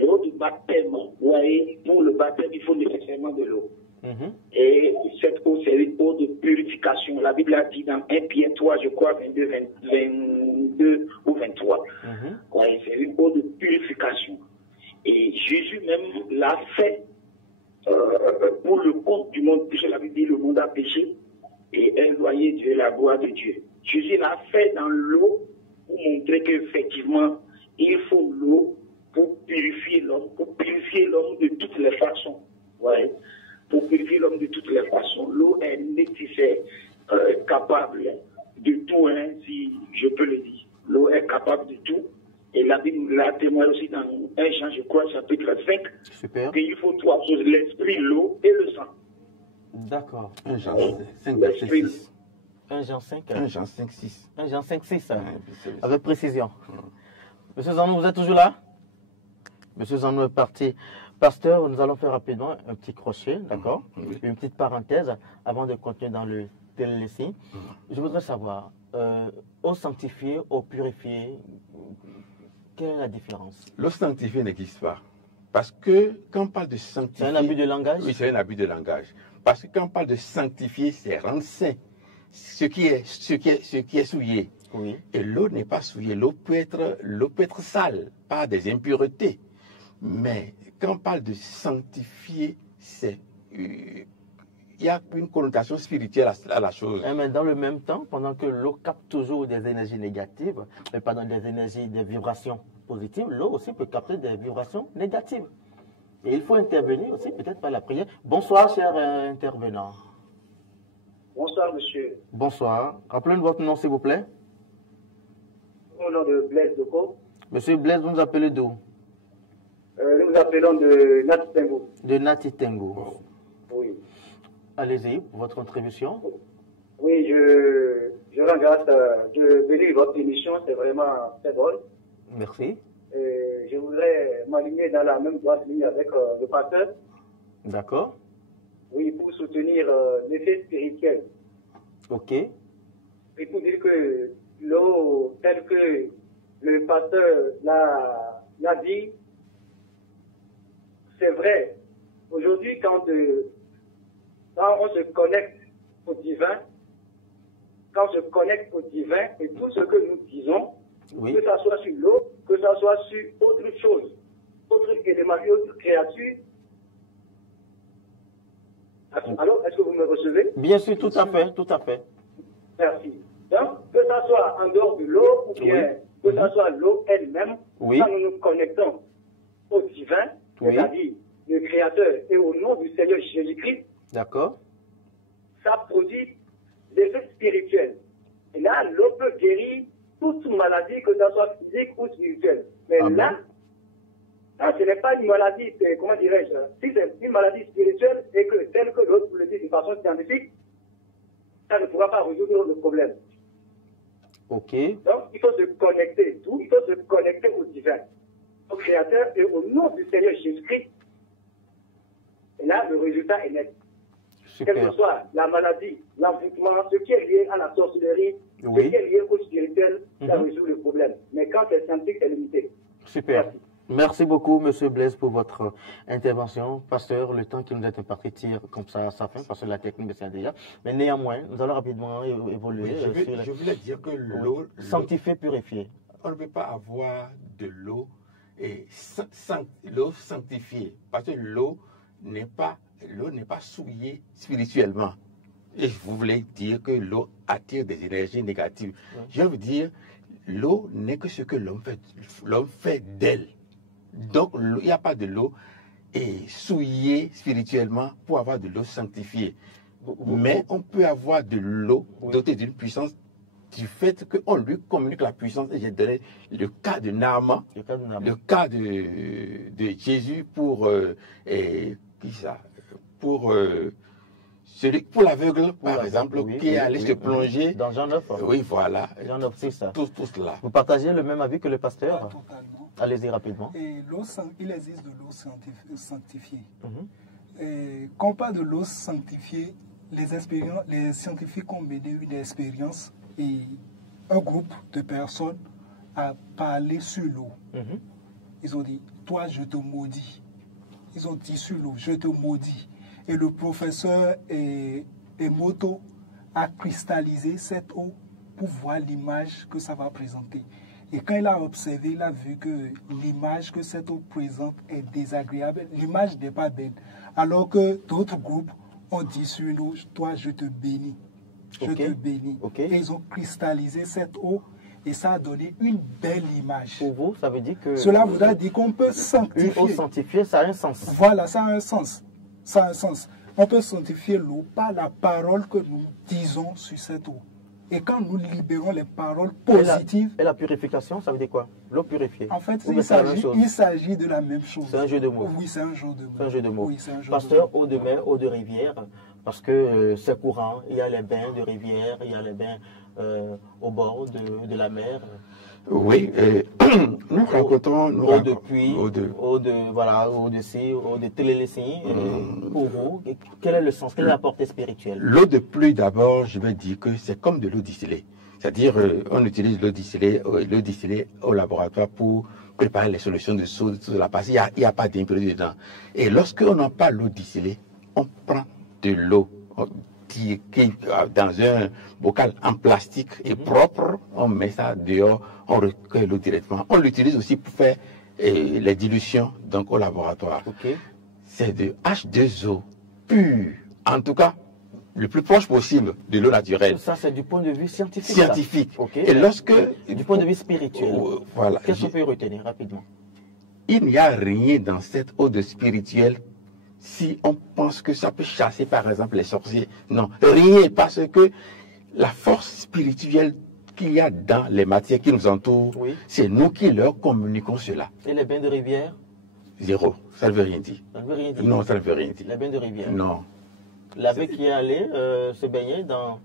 l'eau du baptême, vous voyez, pour le baptême, il faut nécessairement de l'eau. Et cette eau, c'est une eau de purification. La Bible a dit dans 1 Pierre 3, je crois, 22 ou 23. Ouais, c'est une eau de purification. Et Jésus même l'a fait pour le compte du monde, puisque la Bible dit le monde a péché et éloigné Dieu, la gloire de Dieu. Jésus l'a fait dans l'eau pour montrer qu'effectivement, il faut l'eau pour purifier l'homme de toutes les façons. Ouais. Pour purifier l'homme de toutes les façons. L'eau est nécessaire, capable de tout, hein, si je peux le dire. L'eau est capable de tout. Et la Bible l'a témoigné aussi dans 1 Jean, je crois, chapitre 5. Super. Qu'il faut trois choses, l'esprit, l'eau et le sang. D'accord. 1 Jean 5, verset 6. 1 Jean 5. 1 Jean 5, 6. 1 Jean 5, 6. Ouais, Avec précision. Monsieur Zanou, vous êtes toujours là? Monsieur Zanou est parti. Pasteur, nous allons faire rapidement un petit crochet, d'accord? Une petite parenthèse avant de continuer dans le télérécit. Je voudrais savoir, eau sanctifiée, eau purifiée, quelle est la différence? L'eau sanctifiée n'existe pas. Parce que quand on parle de sanctifier... C'est un abus de langage? Oui, c'est un abus de langage. Parce que quand on parle de sanctifier, c'est rendre saint. Ce qui est souillé. Oui. Et l'eau n'est pas souillée. L'eau peut être sale par des impuretés. Mais quand on parle de sanctifier, il y a une connotation spirituelle à la chose. Mais dans le même temps, pendant que l'eau capte toujours des énergies négatives, mais pas dans des énergies, des vibrations positives, l'eau aussi peut capter des vibrations négatives. Et il faut intervenir aussi, peut-être par la prière. Bonsoir, cher intervenant. Bonsoir, monsieur. Bonsoir. Rappelez-nous votre nom, s'il vous plaît. Au nom de Blaise Doko. Monsieur Blaise, vous nous appelez d'où? Nous vous appelons de Natitengo. De Natitengo. Oui. Allez-y, pour votre contribution. Oui, je rends grâce, je bénis votre émission, c'est vraiment très drôle. Merci. Et je voudrais m'aligner dans la même droite ligne avec le pasteur. D'accord. Oui, pour soutenir l'effet spirituel. Ok. Et pour dire que l'eau, telle que le pasteur l'a dit, c'est vrai. Aujourd'hui, quand on se connecte au divin, quand on se connecte au divin et tout ce que nous disons, oui, que ça soit sur l'eau, que ça soit sur autre chose, autre élément, autre créature. Alors, est-ce que vous me recevez? Bien sûr, tout à fait, tout à fait. Merci. Donc, que ça soit en dehors de l'eau ou bien que ça soit l'eau elle-même, oui, quand nous nous connectons au divin, oui, c'est-à-dire le Créateur et au nom du Seigneur Jésus-Christ, d'accord, ça produit l'effet spirituel. Et là, l'eau peut guérir toute maladie, que ça soit physique ou spirituelle. Mais là, ce n'est pas une maladie, comment dirais-je, si c'est une maladie spirituelle et que telle que l'autre le dit de façon scientifique, ça ne pourra pas résoudre le problème. Ok. Donc, il faut se connecter, tout, il faut se connecter au divin, au Créateur et au nom du Seigneur Jésus-Christ. Et là, le résultat est net. Super. Quelle que soit la maladie, l'envoûtement, ce qui est lié à la sorcellerie, oui, ce qui est lié au spirituel, ça résout le problème. Mais quand c'est scientifique, c'est limité. Super. Merci. Merci beaucoup, Monsieur Blaise, pour votre intervention. Pasteur, le temps qui nous est imparti tire comme ça à sa fin, parce que la technique c'est déjà. Mais néanmoins, nous allons rapidement évoluer. Oui, je voulais dire que l'eau... Sanctifiée, purifiée. On ne peut pas avoir de l'eau et l'eau sanctifiée, parce que l'eau n'est pas souillée spirituellement. Et vous voulez dire que l'eau attire des énergies négatives. Je veux dire, l'eau n'est que ce que l'homme fait d'elle. Donc, il n'y a pas de l'eau souillée spirituellement pour avoir de l'eau sanctifiée. Mais on peut avoir de l'eau dotée d'une puissance du fait qu'on lui communique la puissance. Et j'ai donné le cas de Naaman, le cas de Jésus pour Pour l'aveugle, par exemple, oui, qui est allé se plonger. Dans Jean 9. Oui, voilà. Jean 9, c'est ça. Tout cela. Vous partagez le même avis que le pasteur? Totalement. Allez-y rapidement. Et il existe de l'eau sanctifiée. Et quand on parle de l'eau sanctifiée, les scientifiques ont mené une expérience et un groupe de personnes a parlé sur l'eau. Ils ont dit, toi je te maudis. Ils ont dit sur l'eau, je te maudis. Et le professeur Emoto a cristallisé cette eau pour voir l'image que ça va présenter. Et quand il a observé, il a vu que l'image que cette eau présente est désagréable. L'image n'est pas belle. Alors que d'autres groupes ont dit sur l'eau, toi je te bénis. Je te bénis. Et ils ont cristallisé cette eau et ça a donné une belle image. Pour vous, ça veut dire que... Cela voudra dire qu'on peut sanctifier. Une eau sanctifiée, ça a un sens. Voilà, ça a un sens. Ça a un sens. On peut sanctifier l'eau par la parole que nous disons sur cette eau. Et quand nous libérons les paroles positives... Et la purification, ça veut dire quoi? L'eau purifiée. En fait, il s'agit de la même chose. C'est un jeu de mots. Oui, c'est un jeu de mots. C'est un jeu de mots. Oui, pasteur, eau de mer, eau de rivière, parce que c'est courant. Il y a les bains de rivière, il y a les bains au bord de la mer. Oui, nous racontons... Eau de puits, eau de ci, eau de télélécie. Pour vous, quel est le sens, quelle est la portée spirituelle? L'eau de pluie, d'abord, je veux dire que c'est comme de l'eau distillée. C'est-à-dire, on utilise l'eau distillée au laboratoire pour préparer les solutions de soude, de la passe. Il n'y a pas d'impureté dedans. Et lorsqu'on n'a pas l'eau distillée, on prend de l'eau qui dans un bocal en plastique et propre, on met ça dehors, on recueille l'eau directement. On l'utilise aussi pour faire les dilutions donc, au laboratoire. C'est de H2O pur, en tout cas le plus proche possible de l'eau naturelle. Ça, c'est du point de vue scientifique. Et lorsque... Du point de vue spirituel. Voilà. Qu'est-ce qu'on peut retenir rapidement? Il n'y a rien dans cette eau de spirituel si on pense que ça peut chasser par exemple les sorciers. Non, rien, parce que la force spirituelle qu'il y a dans les matières qui nous entourent, c'est nous qui leur communiquons cela. Et les bains de rivière? Zéro, ça ne veut rien dire. Ça ne veut rien dire? Non, ça ne veut rien dire. Les bains de rivière? Non. L'abbé qui est allé se baigner dans...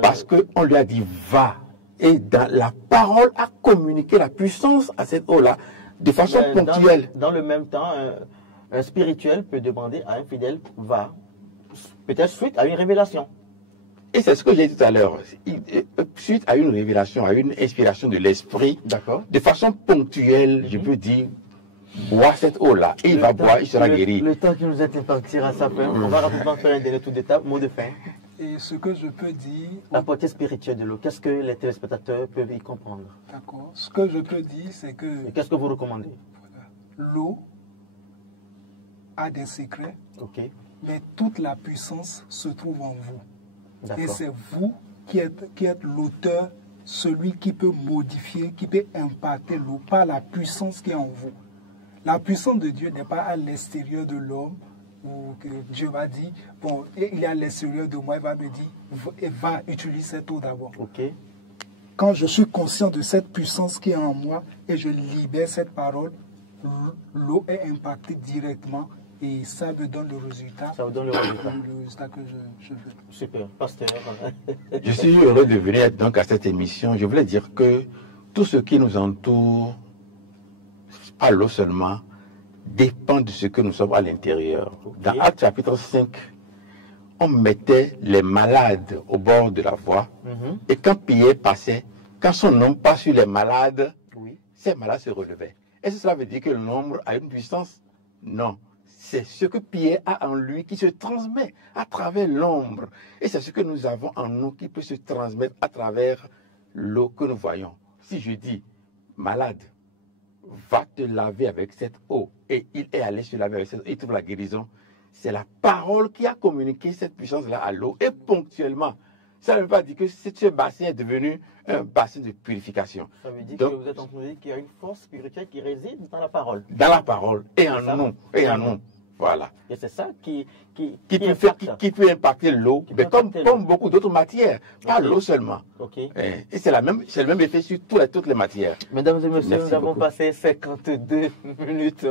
Parce qu'on lui a dit va. Et dans la parole a communiqué la puissance à cette eau-là de façon ponctuelle. Dans le même temps, un spirituel peut demander à un fidèle va, peut-être suite à une révélation. Et c'est ce que j'ai dit tout à l'heure. Suite à une révélation, à une inspiration de l'esprit, de façon ponctuelle, je peux dire, bois cette eau-là. Et il va boire, il sera guéri. Le temps qui nous est imparti à sa fin, on va rapidement faire un dernier tour d'étape, mot de fin. Et ce que je peux dire... La portée spirituelle de l'eau, qu'est-ce que les téléspectateurs peuvent y comprendre? D'accord. Ce que je peux dire, c'est que... Qu'est-ce que vous recommandez? L'eau a des secrets, mais toute la puissance se trouve en vous. Et c'est vous qui êtes l'auteur, celui qui peut modifier, qui peut impacter l'eau par la puissance qui est en vous. La puissance de Dieu n'est pas à l'extérieur de l'homme, où que Dieu va dire, bon, il est à l'extérieur de moi, il va me dire, va utiliser cette eau d'abord. Quand je suis conscient de cette puissance qui est en moi et je libère cette parole, l'eau est impactée directement et ça me donne le résultat. Ça vous donne le résultat. Le résultat que je veux. Super, pasteur. Je suis heureux de venir donc à cette émission. Je voulais dire que tout ce qui nous entoure, pas l'eau seulement, dépend de ce que nous sommes à l'intérieur. Dans Actes chapitre 5, on mettait les malades au bord de la voie et quand Pierre passait, quand son nom passe sur les malades, ces malades se relevaient. Est-ce que cela veut dire que le nombre a une puissance? Non. C'est ce que Pierre a en lui qui se transmet à travers l'ombre. Et c'est ce que nous avons en nous qui peut se transmettre à travers l'eau que nous voyons. Si je dis, malade, va te laver avec cette eau, et il est allé se laver avec cette eau, il trouve la guérison, c'est la parole qui a communiqué cette puissance-là à l'eau, et ponctuellement. Ça ne veut pas dire que ce bassin est devenu un bassin de purification. Ça veut dire que vous êtes en train de dire qu'il y a une force spirituelle qui réside dans la parole. Dans la parole, et en nous, et en nous. Voilà. Et c'est ça qui peut impacter l'eau, mais comme beaucoup d'autres matières, pas l'eau seulement. Okay. Et c'est le même effet sur toutes les matières. Mesdames et messieurs, nous avons passé 52 minutes.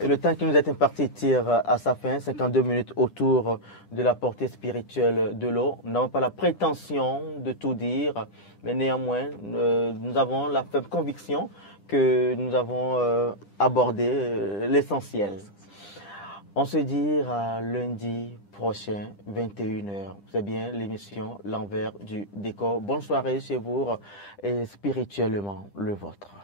Et le temps qui nous est imparti tire à sa fin, 52 minutes autour de la portée spirituelle de l'eau. Nous n'avons pas la prétention de tout dire, mais néanmoins, nous avons la faible conviction que nous avons abordé l'essentiel. On se dit à lundi prochain, 21h. C'est bien l'émission L'envers du décor. Bonne soirée chez vous et spirituellement le vôtre.